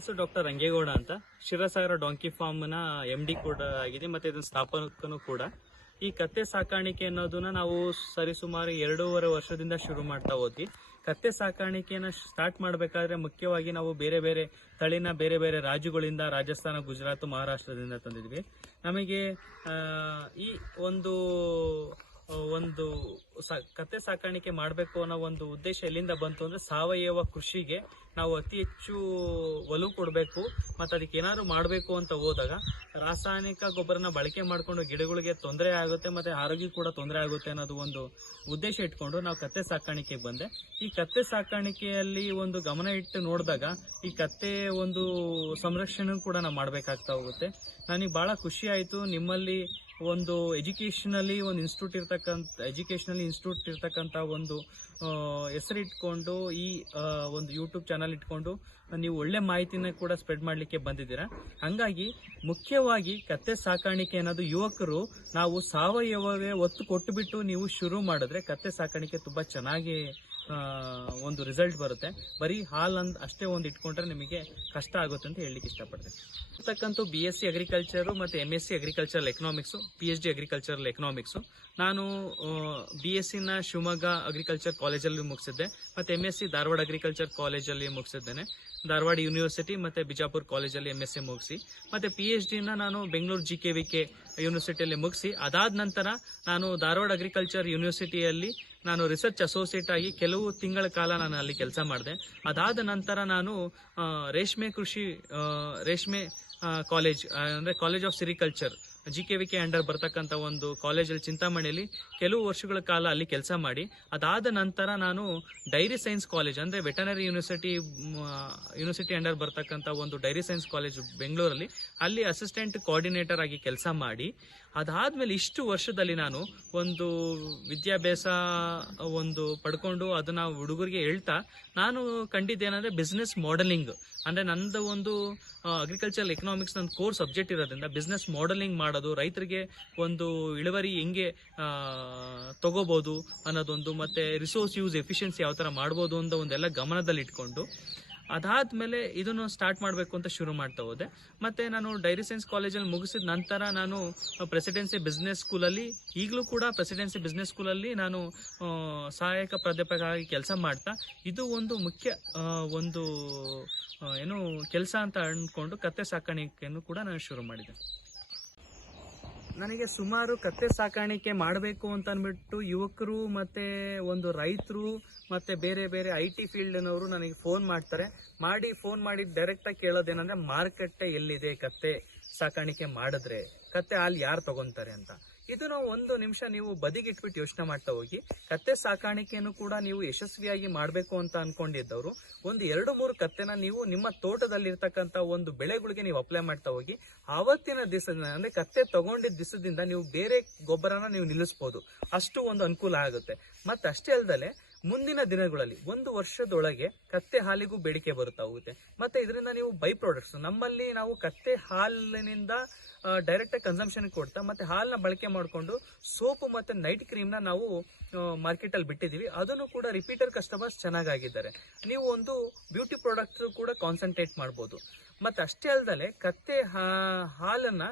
ಹೆಸರು ಡಾಕ್ಟರ್ ರಂಗೇಗೌಡ ಅಂತ. ಶಿರಸಾಗರ donkey form ನ MD ಕೂಡ ಆಗಿದೆ, ಮತ್ತೆ ಇದನ್ನ ಸ್ಥಾಪಕನು ಕೂಡ. ಈ ಕತ್ತೆ ಸಾಕಾಣಿಕೆ ಅನ್ನೋದನ್ನ ನಾವು ಸರಿಸುಮಾರು 2.5 ವರ್ಷದಿಂದ ಶುರು ಮಾಡ್ತಾ ಹೋದ್ವಿ. ಕತ್ತೆ ಸಾಕಾಣಿಕೆಯನ್ನ ಸ್ಟಾರ್ಟ್ ಮಾಡಬೇಕಾದ್ರೆ ಮುಖ್ಯವಾಗಿ ನಾವು ಬೇರೆ ಬೇರೆ ತಳಿನ ಬೇರೆ ಬೇರೆ ರಾಜ್ಯಗಳಿಂದ, ರಾಜಸ್ಥಾನ, ಗುಜರಾತ್, ಮಹಾರಾಷ್ಟ್ರದಿಂದ ತಂದಿದ್ವಿ. ನಮಗೆ ಈ ಒಂದು ಕತ್ತೆ ಸಾಕಾಣಿಕೆ ಮಾಡಬೇಕು ಅನ್ನೋ ಒಂದು ಉದ್ದೇಶ ಎಲ್ಲಿಂದ ಬಂತು ಅಂದ್ರೆ, ಸಾವಯವ ಕೃಷಿಗೆ ನಾವು ಅತಿ ಹೆಚ್ಚು ಒಲವು ಕೊಡಬೇಕು, ಮತ್ತು ಅದಕ್ಕೆ ಏನಾದ್ರು ಮಾಡಬೇಕು ಅಂತ ಹೋದಾಗ ರಾಸಾಯನಿಕ ಗೊಬ್ಬರನ ಬಳಕೆ ಮಾಡಿಕೊಂಡು ಗಿಡಗಳಿಗೆ ತೊಂದರೆ ಆಗುತ್ತೆ, ಮತ್ತೆ ಆರೋಗ್ಯ ಕೂಡ ತೊಂದರೆ ಆಗುತ್ತೆ ಅನ್ನೋದು ಒಂದು ಉದ್ದೇಶ ಇಟ್ಕೊಂಡು ನಾವು ಕತ್ತೆ ಸಾಕಾಣಿಕೆಗೆ ಬಂದೆ. ಈ ಕತ್ತೆ ಸಾಕಾಣಿಕೆಯಲ್ಲಿ ಒಂದು ಗಮನ ಇಟ್ಟು ನೋಡಿದಾಗ ಈ ಕತ್ತೆ ಒಂದು ಸಂರಕ್ಷಣೆ ಕೂಡ ನಾವು ಮಾಡಬೇಕಾಗ್ತಾ ಹೋಗುತ್ತೆ. ನನಗೆ ಬಹಳ ಖುಷಿ ಆಯಿತು. ನಿಮ್ಮಲ್ಲಿ ಒಂದು ಎಜುಕೇಷನಲಿ ಇನ್ಸ್ಟಿಟ್ಯೂಟ್ ಇರ್ತಕ್ಕಂಥ ಒಂದು ಹೆಸರಿಟ್ಕೊಂಡು ಈ ಒಂದು ಯೂಟ್ಯೂಬ್ ಚಾನಲ್ ಇಟ್ಕೊಂಡು ನೀವು ಒಳ್ಳೆ ಮಾಹಿತಿನ ಕೂಡ ಸ್ಪ್ರೆಡ್ ಮಾಡಲಿಕ್ಕೆ ಬಂದಿದ್ದೀರಾ. ಹಂಗಾಗಿ ಮುಖ್ಯವಾಗಿ ಕತ್ತೆ ಸಾಕಾಣಿಕೆ ಅನ್ನೋದು ಯುವಕರು ನಾವು ಸಾವಯವವೇ ಒತ್ತು ಕೊಟ್ಟುಬಿಟ್ಟು ನೀವು ಶುರು ಮಾಡಿದ್ರೆ ಕತ್ತೆ ಸಾಕಾಣಿಕೆ ತುಂಬಾ ಚೆನ್ನಾಗಿ ಒಂದು ರಿಸಲ್ಟ್ ಬರುತ್ತೆ. ಬರೀ ಹಾಲು ಅಷ್ಟೇ ಒಂದು ಇಟ್ಕೊಂಡ್ರೆ ನಿಮಗೆ ಕಷ್ಟ ಆಗುತ್ತೆ ಅಂತ ಹೇಳಲಿಕ್ಕೆ ಇಷ್ಟಪಡ್ತೇನೆ. ಇರ್ತಕ್ಕಂಥ BSc ಅಗ್ರಿಕಲ್ಚರು ಮತ್ತು MSc agricultural economics, PhD agricultural economics. ನಾನು BSc ನ ಶಿವಮೊಗ್ಗ ಅಗ್ರಿಕಲ್ಚರ್ ಕಾಲೇಜಲ್ಲಿ ಮುಗಿಸಿದ್ದೆ, ಮತ್ತು MSc ಧಾರವಾಡ ಅಗ್ರಿಕಲ್ಚರ್ ಕಾಲೇಜಲ್ಲಿ ಮುಗಿಸಿದ್ದೇನೆ. ಧಾರವಾಡ ಯೂನಿವರ್ಸಿಟಿ ಮತ್ತು ಬಿಜಾಪುರ ಕಾಲೇಜಲ್ಲಿ MSc ಮುಗಿಸಿ, ಮತ್ತು PhD ನ ನಾನು ಬೆಂಗಳೂರು GKVK ಯೂನಿವರ್ಸಿಟಿಯಲ್ಲಿ ಮುಗಿಸಿ, ಅದಾದ ನಂತರ ನಾನು ಧಾರವಾಡ ಅಗ್ರಿಕಲ್ಚರ್ ಯೂನಿವರ್ಸಿಟಿಯಲ್ಲಿ ನಾನು ರಿಸರ್ಚ್ ಅಸೋಸಿಯೇಟ್ ಆಗಿ ಕೆಲವು ತಿಂಗಳ ಕಾಲ ನಾನು ಅಲ್ಲಿ ಕೆಲಸ ಮಾಡಿದೆ. ಅದಾದ ನಂತರ ನಾನು ರೇಷ್ಮೆ ಕಾಲೇಜ್ ಅಂದರೆ college of sericulture GKVK under ಬರ್ತಕ್ಕಂಥ ಒಂದು ಕಾಲೇಜಲ್ಲಿ ಚಿಂತಾಮಣಿಯಲ್ಲಿ ಕೆಲವು ವರ್ಷಗಳ ಕಾಲ ಅಲ್ಲಿ ಕೆಲಸ ಮಾಡಿ, ಅದಾದ ನಂತರ ನಾನು ಡೈರಿ ಸೈನ್ಸ್ ಕಾಲೇಜ್ ಅಂದರೆ ವೆಟನರಿ ಯೂನಿವರ್ಸಿಟಿ ಅಂಡರ್ ಬರ್ತಕ್ಕಂಥ ಒಂದು ಡೈರಿ ಸೈನ್ಸ್ ಕಾಲೇಜ್ ಬೆಂಗಳೂರಲ್ಲಿ ಅಲ್ಲಿ ಅಸಿಸ್ಟೆಂಟ್ ಕೋಆರ್ಡಿನೇಟರ್ ಆಗಿ ಕೆಲಸ ಮಾಡಿ, ಅದಾದ್ಮೇಲೆ ಇಷ್ಟು ವರ್ಷದಲ್ಲಿ ನಾನು ಒಂದು ವಿದ್ಯಾಭ್ಯಾಸ ಒಂದು ಪಡ್ಕೊಂಡು ಅದನ್ನ ಹುಡುಗರಿಗೆ ಹೇಳ್ತಾ ನಾನು ಕಂಡಿದ್ದೇನೆಂದ್ರೆ ಬಿಸ್ನೆಸ್ ಮಾಡೆಲಿಂಗ್ ಅಂದ್ರೆ ನಂದು ಒಂದು ಅಗ್ರಿಕಲ್ಚರಲ್ ಎಕನಾಮಿಕ್ಸ್ ನನ್ನ ಕೋರ್ ಸಬ್ಜೆಕ್ಟ್ ಇರೋದ್ರಿಂದ ಬಿಸ್ನೆಸ್ ಮಾಡೆಲಿಂಗ್ ಮಾಡೋದು, ರೈತರಿಗೆ ಒಂದು ಇಳುವರಿ ಹೆಂಗೆ ತಗೋಬಹುದು ಅನ್ನೋದೊಂದು, ಮತ್ತೆ ರಿಸೋರ್ಸ್ ಯೂಸ್ ಎಫಿಷಿಯನ್ಸಿ ಯಾವ ತರ ಮಾಡ್ಬೋದು ಅಂತ ಒಂದೆಲ್ಲ ಗಮನದಲ್ಲಿ ಇಟ್ಕೊಂಡು ಅದಾದ್ಮೇಲೆ ಇದನ್ನು ಸ್ಟಾರ್ಟ್ ಮಾಡಬೇಕು ಅಂತ ಶುರು ಮಾಡ್ತಾ ಹೋದೆ. ಮತ್ತೆ ನಾನು ಡೈರಿ ಸೈನ್ಸ್ ಕಾಲೇಜಲ್ಲಿ ಮುಗಿಸಿದ ನಂತರ ನಾನು ಪ್ರೆಸಿಡೆನ್ಸಿ ಬಿಸ್ನೆಸ್ ಸ್ಕೂಲಲ್ಲಿ, ಈಗಲೂ ಕೂಡ ಪ್ರೆಸಿಡೆನ್ಸಿ ಬಿಸ್ನೆಸ್ ಸ್ಕೂಲಲ್ಲಿ ನಾನು ಸಹಾಯಕ ಪ್ರಾಧ್ಯಾಪಕ ಆಗಿ ಕೆಲಸ ಮಾಡ್ತಾ ಇದು ಒಂದು ಮುಖ್ಯ ಒಂದು ಏನು ಕೆಲಸ ಅಂತ ಅಂದ್ಕೊಂಡು ಕತ್ತೆ ಸಾಕಾಣಿಕೆಯನ್ನು ಕೂಡ ನಾನು ಶುರು ಮಾಡಿದೆ. ನನಗೆ ಸುಮಾರು ಕತ್ತೆ ಸಾಕಾಣಿಕೆ ಮಾಡಬೇಕು ಅಂತ ಅಂದ್ಬಿಟ್ಟು ಯುವಕರು ಮತ್ತೆ ಒಂದು ರೈತರು ಮತ್ತೆ ಬೇರೆ ಬೇರೆ IT ಫೀಲ್ಡ್ನವರು ನನಗೆ ಫೋನ್ ಮಾಡಿ ಡೈರೆಕ್ಟ್ ಆಗಿ ಕೇಳೋದೇನಂದ್ರೆ, ಮಾರುಕಟ್ಟೆ ಎಲ್ಲಿದೆ ಕತ್ತೆ ಸಾಕಾಣಿಕೆ ಮಾಡಿದ್ರೆ, ಕತ್ತೆ ಹಾಲು ಯಾರು ತಗೊಂತಾರೆ ಅಂತ. ಇದು ನಾವು ಒಂದು ನಿಮಿಷ ನೀವು ಬದಿಗಿಟ್ಬಿಟ್ಟು ಯೋಚನೆ ಮಾಡ್ತಾ ಹೋಗಿ, ಕತ್ತೆ ಸಾಕಾಣಿಕೆಯನ್ನು ಕೂಡ ನೀವು ಯಶಸ್ವಿಯಾಗಿ ಮಾಡಬೇಕು ಅಂತ ಅನ್ಕೊಂಡಿದ್ದವರು ಒಂದು 2-3 ಕತ್ತೆನ ನೀವು ನಿಮ್ಮ ತೋಟದಲ್ಲಿರ್ತಕ್ಕಂಥ ಒಂದು ಬೆಳೆಗಳಿಗೆ ನೀವು ಅಪ್ಲೈ ಮಾಡ್ತಾ ಹೋಗಿ, ಆವತ್ತಿನ ದಿವಸದಿಂದ ಅಂದ್ರೆ ಕತ್ತೆ ತಗೊಂಡಿದ್ದ ದಿವಸದಿಂದ ನೀವು ಬೇರೆ ಗೊಬ್ಬರನ ನೀವು ನಿಲ್ಲಿಸಬಹುದು, ಅಷ್ಟು ಒಂದು ಅನುಕೂಲ ಆಗುತ್ತೆ. ಮತ್ತೆ ಅಷ್ಟೇ ಅಲ್ಲದೆ ಮುಂದಿನ ದಿನಗಳಲ್ಲಿ 1 ವರ್ಷದೊಳಗೆ ಕತ್ತೆ ಹಾಲಿಗೂ ಬೇಡಿಕೆ ಬರುತ್ತಾ ಹೋಗುತ್ತೆ. ಮತ್ತೆ ಇದರಿಂದ ನೀವು ಬೈ ಪ್ರಾಡಕ್ಟ್ಸ್, ನಮ್ಮಲ್ಲಿ ನಾವು ಕತ್ತೆ ಹಾಲಿನಿಂದ ಡೈರೆಕ್ಟ್ ಆಗಿ ಕನ್ಸಂಪ್ಷನ್ ಕೊಡ್ತಾ ಮತ್ತೆ ಹಾಲನ್ನ ಬಳಕೆ ಮಾಡಿಕೊಂಡು ಸೋಪ್ ಮತ್ತೆ ನೈಟ್ ಕ್ರೀಮ್ ನ ನಾವು ಮಾರ್ಕೆಟ್ ಅಲ್ಲಿ ಬಿಟ್ಟಿದೀವಿ. ಅದನ್ನು ಕೂಡ ರಿಪೀಟರ್ ಕಸ್ಟಮರ್ಸ್ ಚೆನ್ನಾಗಿದ್ದಾರೆ. ನೀವು ಒಂದು ಬ್ಯೂಟಿ ಪ್ರಾಡಕ್ಟ್ ಕೂಡ ಕಾನ್ಸಂಟ್ರೇಟ್ ಮಾಡಬಹುದು. ಮತ್ತೆ ಅಷ್ಟೇ ಅಲ್ಲದೆ ಕತ್ತೆ ಹಾಲನ್ನ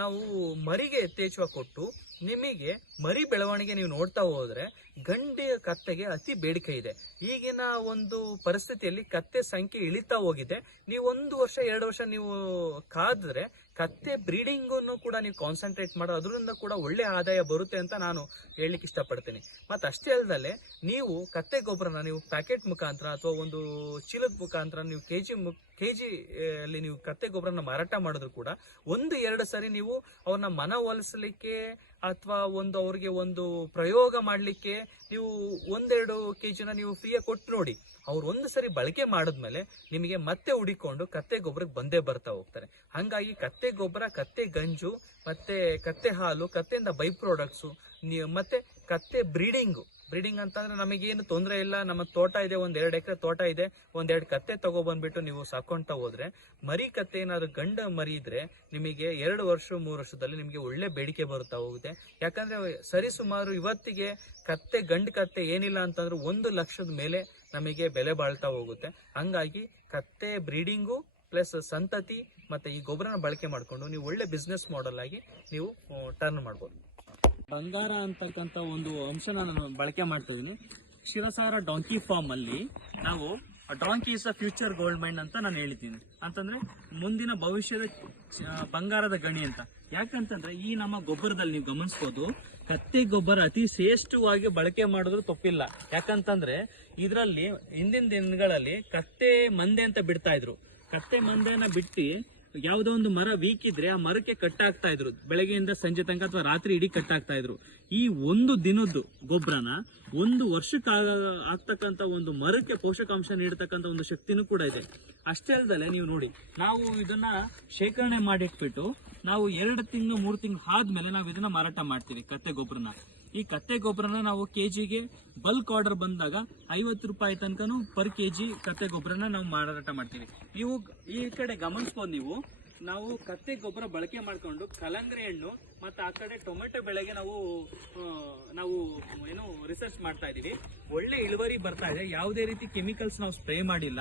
ನಾವು ಮರಿಗೆ ಯಥೇಚ್ಛವಾಗಿ ಕೊಟ್ಟು ನಿಮಗೆ ಮರಿ ಬೆಳವಣಿಗೆ ನೀವು ನೋಡ್ತಾ ಹೋದ್ರೆ ಗಂಡಿ ಕತ್ತೆಗೆ ಅತಿ ಬೇಡಿಕೆ ಇದೆ. ಈಗಿನ ಒಂದು ಪರಿಸ್ಥಿತಿಯಲ್ಲಿ ಕತ್ತೆ ಸಂಖ್ಯೆ ಇಳಿತಾ ಹೋಗಿದೆ. ನೀವು 1 ವರ್ಷ 2 ವರ್ಷ ನೀವು ಕಾದ್ರೆ ಕತ್ತೆ ಬ್ರೀಡಿಂಗ್ ಕೂಡ ನೀವು ಕಾನ್ಸಂಟ್ರೇಟ್ ಮಾಡೋ, ಅದರಿಂದ ಕೂಡ ಒಳ್ಳೆ ಆದಾಯ ಬರುತ್ತೆ ಅಂತ ನಾನು ಹೇಳಲಿಕ್ಕೆ ಇಷ್ಟಪಡ್ತೀನಿ. ಮತ್ತೆ ಅಷ್ಟೇ ಅಲ್ಲದೆ ನೀವು ಕತ್ತೆ ಗೊಬ್ಬರನ ನೀವು ಪ್ಯಾಕೆಟ್ ಮುಖಾಂತರ ಅಥವಾ ಒಂದು ಚೀಲದ ಮುಖಾಂತರ ನೀವು ಕೆಜಿ ಅಲ್ಲಿ ನೀವು ಕತ್ತೆ ಗೊಬ್ಬರನ ಮಾರಾಟ ಮಾಡಿದ್ರು ಕೂಡ 1-2 ಸರಿ ನೀವು ಅವ್ರನ್ನ ಮನವೊಲಿಸಲಿಕ್ಕೆ ಅಥವಾ ಅವ್ರಿಗೆ ಒಂದು ಪ್ರಯೋಗ ಮಾಡಲಿಕ್ಕೆ ನೀವು 1-2 ಕೆಜಿನ ನೀವು ಫ್ರೀಯಾಗಿ ಕೊಟ್ಟು ನೋಡಿ. ಅವ್ರು 1 ಸರಿ ಬಳಕೆ ಮಾಡಿದ್ಮೇಲೆ ನಿಮಗೆ ಮತ್ತೆ ಹುಡಿಕೊಂಡು ಕತ್ತೆ ಗೊಬ್ಬರಕ್ಕೆ ಬಂದೇ ಬರ್ತಾ ಹೋಗ್ತಾರೆ. ಹಂಗಾಗಿ ಕತ್ತೆ ಗೊಬ್ಬರ, ಕತ್ತೆ ಗಂಜು ಮತ್ತೆ ಕತ್ತೆ ಹಾಲು, ಕತ್ತೆಯಿಂದ ಬೈ ಪ್ರಾಡಕ್ಟ್ಸು ಮತ್ತೆ ಕತ್ತೆ ಬ್ರೀಡಿಂಗ್ ಅಂತಂದ್ರೆ ನಮಗೇನು ತೊಂದರೆ ಇಲ್ಲ. ನಮ್ಮ ತೋಟ ಇದೆ, 1-2 ಎಕರೆ ತೋಟ ಇದೆ, 1-2 ಕತ್ತೆ ತಗೊಬಂದ್ಬಿಟ್ಟು ನೀವು ಸಾಕೊಂತ ಹೋದ್ರೆ, ಮರಿ ಕತ್ತೆ ಏನಾದ್ರು ಗಂಡ ಮರಿ ಇದ್ರೆ ನಿಮಗೆ 2 ವರ್ಷ 3 ವರ್ಷದಲ್ಲಿ ನಿಮಗೆ ಒಳ್ಳೆ ಬೇಡಿಕೆ ಬರುತ್ತಾ ಹೋಗುತ್ತೆ. ಯಾಕಂದ್ರೆ ಸರಿ ಸುಮಾರು ಇವತ್ತಿಗೆ ಗಂಡು ಕತ್ತೆ ಏನಿಲ್ಲ ಅಂತಂದ್ರೆ 1 ಲಕ್ಷದ ಮೇಲೆ ನಮಗೆ ಬೆಲೆ ಬಾಳ್ತಾ ಹೋಗುತ್ತೆ. ಹಂಗಾಗಿ ಕತ್ತೆ ಬ್ರೀಡಿಂಗು ಪ್ಲಸ್ ಸಂತತಿ ಮತ್ತೆ ಈ ಗೊಬ್ಬರನ ಬಳಕೆ ಮಾಡಿಕೊಂಡು ನೀವು ಒಳ್ಳೆ ಬಿಸ್ನೆಸ್ ಮಾಡೆಲ್ ಆಗಿ ನೀವು ಟರ್ನ್ ಮಾಡ್ಬೋದು. ಬಂಗಾರ ಅಂತಕ್ಕಂಥ ಒಂದು ಅಂಶನ ನಾನು ಬಳಕೆ ಮಾಡ್ತಾ ಇದ್ದೀನಿ. ಕ್ಷೀರಸಾಗರ ಡಾಂಕಿ ಫಾರ್ಮ್ ಅಲ್ಲಿ ನಾವು donkey is a future gold main ಅಂತ ನಾನು ಹೇಳಿದ್ದೀನಿ. ಅಂತಂದ್ರೆ ಮುಂದಿನ ಭವಿಷ್ಯದ ಬಂಗಾರದ ಗಣಿ ಅಂತ. ಯಾಕಂತಂದ್ರೆ ಈ ನಮ್ಮ ಗೊಬ್ಬರದಲ್ಲಿ ನೀವು ಗಮನಿಸಬಹುದು, ಕತ್ತೆ ಗೊಬ್ಬರ ಅತಿ ಶ್ರೇಷ್ಠವಾಗಿ ಬಳಕೆ ಮಾಡಿದ್ರು ತಪ್ಪಿಲ್ಲ. ಯಾಕಂತಂದ್ರೆ ಇದರಲ್ಲಿ ಹಿಂದಿನ ದಿನಗಳಲ್ಲಿ ಕತ್ತೆ ಮಂದೆ ಅಂತ ಬಿಡ್ತಾ ಇದ್ರು. ಕತ್ತೆ ಮಂದೆನ ಬಿಟ್ಟು ಯಾವುದೋ ಒಂದು ಮರ ವೀಕ್ ಇದ್ರೆ ಆ ಮರಕ್ಕೆ ಕಟ್ಟಾಗ್ತಾ ಇದ್ರು, ಬೆಳಗ್ಗೆಯಿಂದ ಸಂಜೆ ತನಕ ಅಥವಾ ರಾತ್ರಿ ಇಡೀ ಕಟ್ಟಾಗ್ತಾ ಇದ್ರು. ಈ ಒಂದು ದಿನದ್ದು ಗೊಬ್ಬರನ ಒಂದು ವರ್ಷಕ್ಕೆ ಆಗ್ತಕ್ಕಂಥ ಒಂದು ಮರಕ್ಕೆ ಪೋಷಕಾಂಶ ನೀಡತಕ್ಕಂಥ ಒಂದು ಶಕ್ತಿನೂ ಕೂಡ ಇದೆ. ಅಷ್ಟೇ ಅಲ್ಲದೆ ನೀವು ನೋಡಿ, ನಾವು ಇದನ್ನ ಶೇಖರಣೆ ಮಾಡಿಟ್ಬಿಟ್ಟು ನಾವು 2 ತಿಂಗಳು 3 ತಿಂಗಳು ಆದ್ಮೇಲೆ ನಾವು ಇದನ್ನ ಮಾರಾಟ ಮಾಡ್ತೀವಿ ಕತ್ತೆ ಗೊಬ್ಬರನ. ಈ ಕತ್ತೆ ಗೊಬ್ಬರನ ನಾವು ಕೆಜಿಗೆ ಬಲ್ಕ್ ಆರ್ಡರ್ ಬಂದಾಗ 50 ರೂಪಾಯಿ ತನಕನೂ ಪರ್ ಕೆಜಿ ಕತ್ತೆ ಗೊಬ್ಬರನ ನಾವು ಮಾರಾಟ ಮಾಡ್ತೀವಿ. ನೀವು ಈ ಕಡೆ ಗಮನಿಸ್ಬೋದು, ನಾವು ಕತ್ತೆ ಗೊಬ್ಬರ ಬಳಕೆ ಮಾಡ್ಕೊಂಡು ಕಲ್ಲಂಗಡಿ ಹಣ್ಣು ಮತ್ತೆ ಆ ಕಡೆ ಟೊಮೆಟೊ ಬೆಳೆಗೆ ನಾವು ಏನು ರಿಸರ್ಚ್ ಮಾಡ್ತಾ ಇದೀವಿ. ಒಳ್ಳೆ ಇಳುವರಿ ಬರ್ತಾ ಇದೆ. ಯಾವುದೇ ರೀತಿ ಕೆಮಿಕಲ್ಸ್ ನಾವು ಸ್ಪ್ರೇ ಮಾಡಿಲ್ಲ.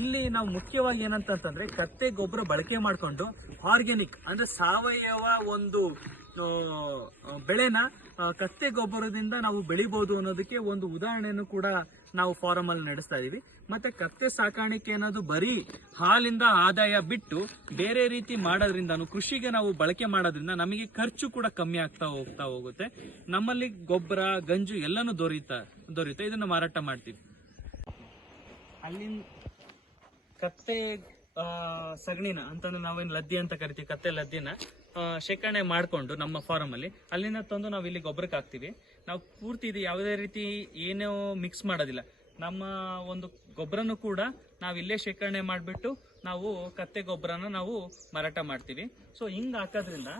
ಇಲ್ಲಿ ನಾವು ಮುಖ್ಯವಾಗಿ ಏನಂತಂದ್ರೆ ಕತ್ತೆ ಗೊಬ್ಬರ ಬಳಕೆ ಮಾಡ್ಕೊಂಡು ಆರ್ಗ್ಯಾನಿಕ್ ಅಂದ್ರೆ ಸಾವಯವ ಒಂದು ಬೆಳೆನ ಕತ್ತೆ ಗೊಬ್ಬರದಿಂದ ನಾವು ಬೆಳಿಬಹುದು ಅನ್ನೋದಕ್ಕೆ ಒಂದು ಉದಾಹರಣೆಯನ್ನು ಕೂಡ ನಾವು ಫಾರಂ ಅಲ್ಲಿ ನಡೆಸ್ತಾ ಇದೀವಿ. ಮತ್ತೆ ಕತ್ತೆ ಸಾಕಾಣಿಕೆ ಅನ್ನೋದು ಬರೀ ಹಾಲಿಂದ ಆದಾಯ ಬಿಟ್ಟು ಬೇರೆ ರೀತಿ ಮಾಡೋದ್ರಿಂದ, ಕೃಷಿಗೆ ನಾವು ಬಳಕೆ ಮಾಡೋದ್ರಿಂದ ನಮಗೆ ಖರ್ಚು ಕೂಡ ಕಮ್ಮಿ ಆಗ್ತಾ ಹೋಗುತ್ತೆ. ನಮ್ಮಲ್ಲಿ ಗೊಬ್ಬರ ಗಂಜು ಎಲ್ಲಾನು ದೊರೆಯುತ್ತೆ. ಇದನ್ನ ಮಾರಾಟ ಮಾಡ್ತೀವಿ. ಅಲ್ಲಿಂದ ಕತ್ತೆ ಸಗಣಿನ ಅಂತಂದ್ರೆ ನಾವೇನು ಲದ್ದಿ ಅಂತ ಕರಿತೀವಿ, ಕತ್ತೆ ಲದ್ದಿನ ಶೇಖರಣೆ ಮಾಡಿಕೊಂಡು ನಮ್ಮ ಫಾರಂ ಅಲ್ಲಿ ಅಲ್ಲಿಂದ ತಂದು ನಾವು ಇಲ್ಲಿ ಗೊಬ್ಬರಕ್ಕೆ ಹಾಕ್ತಿವಿ. ನಾವು ಪೂರ್ತಿ ಇದು ಯಾವುದೇ ರೀತಿ ಏನೋ ಮಿಕ್ಸ್ ಮಾಡೋದಿಲ್ಲ. ನಮ್ಮ ಒಂದು ಗೊಬ್ಬರನು ಕೂಡ ನಾವು ಇಲ್ಲೇ ಶೇಖರಣೆ ಮಾಡಿಬಿಟ್ಟು ನಾವು ಕತ್ತೆ ಗೊಬ್ಬರನ ನಾವು ಮಾರಾಟ ಮಾಡ್ತೀವಿ. ಸೊ ಹಿಂಗೆ ಹಾಕೋದ್ರಿಂದ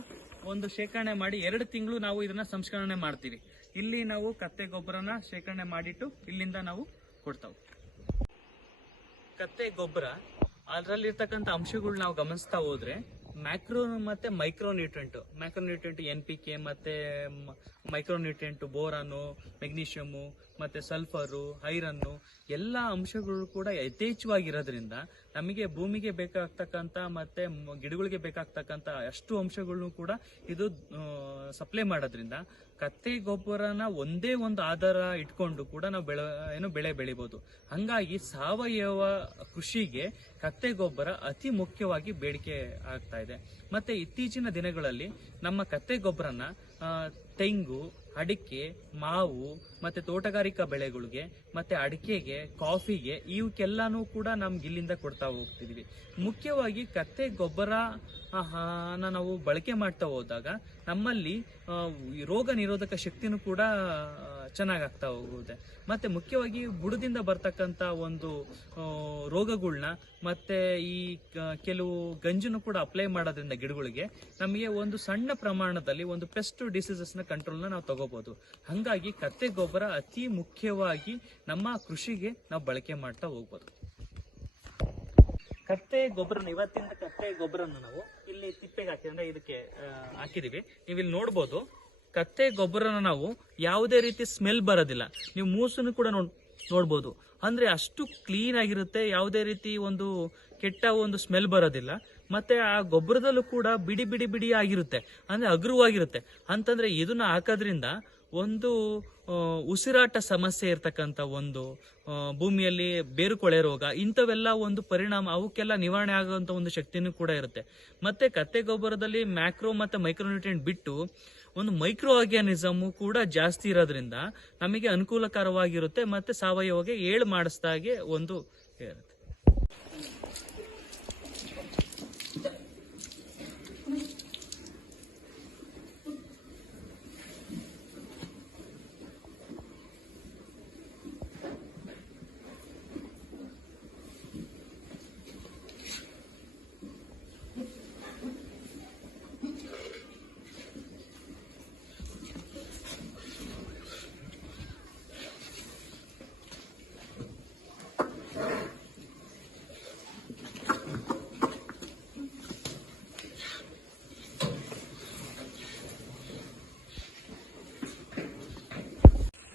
ಒಂದು ಶೇಖರಣೆ ಮಾಡಿ 2 ತಿಂಗಳು ನಾವು ಇದನ್ನ ಸಂಸ್ಕರಣೆ ಮಾಡ್ತೀವಿ. ಇಲ್ಲಿ ನಾವು ಕತ್ತೆ ಗೊಬ್ಬರನ ಶೇಖರಣೆ ಮಾಡಿಟ್ಟು ಇಲ್ಲಿಂದ ನಾವು ಕೊಡ್ತಾವೆ. ಕತ್ತೆ ಗೊಬ್ಬರ ಅದರಲ್ಲಿರ್ತಕ್ಕಂಥ ಅಂಶಗಳು ನಾವು ಗಮನಿಸ್ತಾ ಹೋದ್ರೆ ಮ್ಯಾಕ್ರೋ ಮತ್ತೆ ಮೈಕ್ರೋನ್ಯೂಟ್ರೆಂಟ್ NPK ಮತ್ತೆ ಮೈಕ್ರೋನ್ಯೂಟ್ರೆಂಟ್ ಬೋರಾನು, ಮೆಗ್ನೀಷಿಯಮು ಮತ್ತೆ ಸಲ್ಫರು, ಐರನ್ನು ಎಲ್ಲ ಅಂಶಗಳು ಕೂಡ ಯಥೇಚ್ಛವಾಗಿರೋದ್ರಿಂದ ನಮಗೆ ಭೂಮಿಗೆ ಬೇಕಾಗ್ತಕ್ಕಂಥ ಮತ್ತೆ ಗಿಡಗಳಿಗೆ ಬೇಕಾಗ್ತಕ್ಕಂಥ ಅಷ್ಟು ಅಂಶಗಳನ್ನು ಕೂಡ ಇದು ಸಪ್ಲೈ ಮಾಡೋದ್ರಿಂದ ಕತ್ತೆ ಗೊಬ್ಬರನ ಒಂದೇ ಒಂದು ಆಧಾರ ಇಟ್ಕೊಂಡು ಕೂಡ ನಾವು ಬೆಳೆ ಬೆಳಿಬಹುದು. ಹಂಗಾಗಿ ಸಾವಯವ ಕೃಷಿಗೆ ಕತ್ತೆ ಗೊಬ್ಬರ ಅತಿ ಮುಖ್ಯವಾಗಿ ಬೇಡಿಕೆ ಆಗ್ತಾ ಇದೆ. ಮತ್ತೆ ಇತ್ತೀಚಿನ ದಿನಗಳಲ್ಲಿ ನಮ್ಮ ಕತ್ತೆ ಗೊಬ್ಬರನ ತೆಂಗು, ಅಡಿಕೆ, ಮಾವು ಮತ್ತೆ ತೋಟಗಾರಿಕಾ ಬೆಳೆಗಳಿಗೆ ಮತ್ತೆ ಅಡಿಕೆಗೆ, ಕಾಫಿಗೆ ಇವಕ್ಕೆಲ್ಲಾನು ಕೂಡ ನಮ್ಗೆ ಇಲ್ಲಿಂದ ಕೊಡ್ತಾ ಹೋಗ್ತಿದೀವಿ. ಮುಖ್ಯವಾಗಿ ಕತ್ತೆ ಗೊಬ್ಬರ ನಾವು ಬಳಕೆ ಮಾಡ್ತಾ ಹೋದಾಗ ನಮ್ಮಲ್ಲಿ ರೋಗ ನಿರೋಧಕ ಶಕ್ತಿನೂ ಕೂಡ ಚೆನ್ನಾಗಾಗ್ತಾ ಹೋಗುತ್ತೆ. ಮತ್ತೆ ಮುಖ್ಯವಾಗಿ ಬುಡದಿಂದ ಬರ್ತಕ್ಕಂಥ ಒಂದು ರೋಗಗಳನ್ನ ಮತ್ತೆ ಈ ಕೆಲವು ಗಂಜನ್ನು ಕೂಡ ಅಪ್ಲೈ ಮಾಡೋದ್ರಿಂದ ಗಿಡಗಳಿಗೆ ನಮಗೆ ಒಂದು ಸಣ್ಣ ಪ್ರಮಾಣದಲ್ಲಿ ಒಂದು ಪೆಸ್ಟ್ ಡಿಸೀಸಸ್ ನ ಕಂಟ್ರೋಲ್ನ ನಾವು ತಗೋಬಹುದು. ಹಂಗಾಗಿ ಕತ್ತೆ ಗೊಬ್ಬರ ಅತಿ ಮುಖ್ಯವಾಗಿ ನಮ್ಮ ಕೃಷಿಗೆ ನಾವು ಬಳಕೆ ಮಾಡ್ತಾ ಹೋಗ್ಬೋದು. ಕತ್ತೆ ಗೊಬ್ಬರನ ಇವತ್ತಿನ ಕತ್ತೆ ಗೊಬ್ಬರನ ನಾವು ಇಲ್ಲಿ ತಿಪ್ಪೆಗೆ ಹಾಕಿ ಅಂದ್ರೆ ಇದಕ್ಕೆ ಹಾಕಿದೀವಿ. ನೀವು ಇಲ್ಲಿ ನೋಡ್ಬೋದು, ಕತ್ತೆ ಗೊಬ್ಬರನ ನಾವು ಯಾವುದೇ ರೀತಿ ಸ್ಮೆಲ್ ಬರೋದಿಲ್ಲ. ನೀವು ಮೂಸನ್ನು ಕೂಡ ನೋಡ್ಬೋದು. ಅಂದ್ರೆ ಅಷ್ಟು ಕ್ಲೀನ್ ಆಗಿರುತ್ತೆ, ಯಾವುದೇ ರೀತಿ ಒಂದು ಕೆಟ್ಟ ಒಂದು ಸ್ಮೆಲ್ ಬರೋದಿಲ್ಲ. ಮತ್ತೆ ಆ ಗೊಬ್ಬರದಲ್ಲೂ ಕೂಡ ಬಿಡಿ ಬಿಡಿ ಬಿಡಿ ಆಗಿರುತ್ತೆ, ಅಂದ್ರೆ ಹಗುರವಾಗಿರುತ್ತೆ. ಅಂತಂದ್ರೆ ಇದನ್ನ ಹಾಕೋದ್ರಿಂದ ಒಂದು ಉಸಿರಾಟ ಸಮಸ್ಯೆ ಇರ್ತಕ್ಕಂಥ ಒಂದು ಭೂಮಿಯಲ್ಲಿ ಬೇರುಕೊಳೆ ರೋಗ ಇಂಥವೆಲ್ಲ ಒಂದು ಪರಿಣಾಮ ಅವಕ್ಕೆಲ್ಲ ನಿವಾರಣೆ ಆಗುವಂತ ಒಂದು ಶಕ್ತಿನೂ ಕೂಡ ಇರುತ್ತೆ. ಮತ್ತೆ ಕತ್ತೆ ಗೊಬ್ಬರದಲ್ಲಿ ಮ್ಯಾಕ್ರೋ ಮತ್ತೆ ಮೈಕ್ರೋನ್ಯೂಟ್ರಿಯೆಂಟ್ ಬಿಟ್ಟು ಒಂದು ಮೈಕ್ರೋ ಆರ್ಗ್ಯಾನಿಸಮ್ ಕೂಡ ಜಾಸ್ತಿ ಇರೋದ್ರಿಂದ ನಮಗೆ ಅನುಕೂಲಕರವಾಗಿರುತ್ತೆ. ಮತ್ತೆ ಸಾವಯವಗೆ ಏಳು ಮಾಡಿಸ್ದಾಗೆ ಒಂದು ಇರುತ್ತೆ.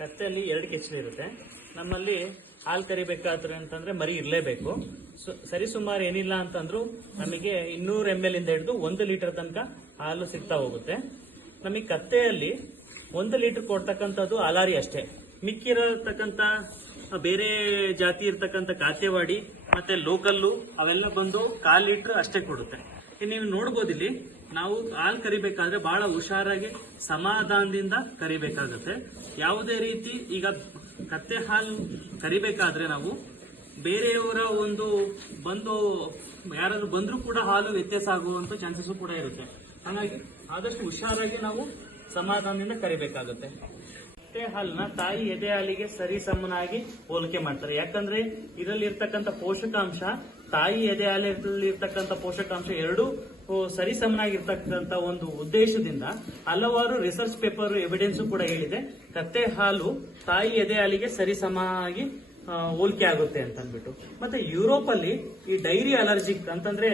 ಕತ್ತೆಯಲ್ಲಿ 2 ಕೆಚ್ಚಲು ಇರುತ್ತೆ. ನಮ್ಮಲ್ಲಿ ಹಾಲು ಕರಿಬೇಕಾದ್ರೆ ಅಂತಂದ್ರೆ ಮರಿ ಇರಲೇಬೇಕು. ಸರಿಸುಮಾರು ಏನಿಲ್ಲ ಅಂತಂದ್ರೂ ನಮಗೆ 200 ml ಇಂದ ಹಿಡಿದು 1 ಲೀಟರ್ ತನಕ ಹಾಲು ಸಿಗ್ತಾ ಹೋಗುತ್ತೆ. ನಮಗೆ ಕತ್ತೆಯಲ್ಲಿ 1 ಲೀಟರ್ ಕೊಡ್ತಕ್ಕಂಥದ್ದು ಅಲಾರಿ ಅಷ್ಟೇ. ಮಿಕ್ಕಿರತಕ್ಕಂಥ ಬೇರೆ ಜಾತಿ ಇರ್ತಕ್ಕಂಥ ಕಾತೆವಾಡಿ ಮತ್ತೆ ಲೋಕಲ್ಲು ಅವೆಲ್ಲ ಬಂದು 1/4 ಲೀಟರ್ ಅಷ್ಟೇ ಕೊಡುತ್ತೆ. ನೀವು ನೋಡ್ಬೋದು ಇಲ್ಲಿ ನಾವು ಹಾಲು ಕರಿಬೇಕಾದ್ರೆ ಬಹಳ ಹುಷಾರಾಗಿ ಸಮಾಧಾನದಿಂದ ಕರಿಬೇಕಾಗತ್ತೆ. ಯಾವುದೇ ರೀತಿ ಈಗ ಕತ್ತೆ ಹಾಲು ಕರಿಬೇಕಾದ್ರೆ ನಾವು ಬೇರೆಯವರ ಒಂದು ಬಂದು ಯಾರಾದ್ರೂ ಬಂದ್ರೂ ಕೂಡ ಹಾಲು ವ್ಯತ್ಯಾಸ ಆಗುವಂತ ಚಾನ್ಸಸ್ ಕೂಡ ಇರುತ್ತೆ. ಹಾಗಾಗಿ ಆದಷ್ಟು ಹುಷಾರಾಗಿ ನಾವು ಸಮಾಧಾನದಿಂದ ಕರಿಬೇಕಾಗುತ್ತೆ. ಕತ್ತೆ ಹಾಲನ್ನ ತಾಯಿ ಎದೆ ಹಾಲಿಗೆ ಸರಿ ಸಮನಾಗಿ ಹೋಲಿಕೆ ಮಾಡ್ತಾರೆ. ಯಾಕಂದ್ರೆ ಇದರಲ್ಲಿ ಇರ್ತಕ್ಕಂಥ ಪೋಷಕಾಂಶ ತಾಯಿ ಎದೆ ಹಾಲಲ್ಲಿ ಇರ್ತಕ್ಕಂಥ ಪೋಷಕಾಂಶ ಎರಡೂ ಸರಿ ಸಮನಾಗಿರ್ತಕ್ಕಂಥ ಒಂದು ಉದ್ದೇಶದಿಂದ ಹಲವಾರು ರಿಸರ್ಚ್ ಪೇಪರ್ ಎವಿಡೆನ್ಸ್ ಕೂಡ ಹೇಳಿದೆ ಕತ್ತೆ ಹಾಲು ತಾಯಿ ಎದೆ ಹಾಲಿಗೆ ಸರಿ ಸಮನಾಗಿ ಹೋಲಿಕೆ ಆಗುತ್ತೆ ಅಂತ ಅಂದ್ಬಿಟ್ಟು. ಮತ್ತೆ ಯುರೋಪ್ ಅಲ್ಲಿ ಈ ಡೈರಿ ಅಲರ್ಜಿಕ್ ಅಂತಂದ್ರೆ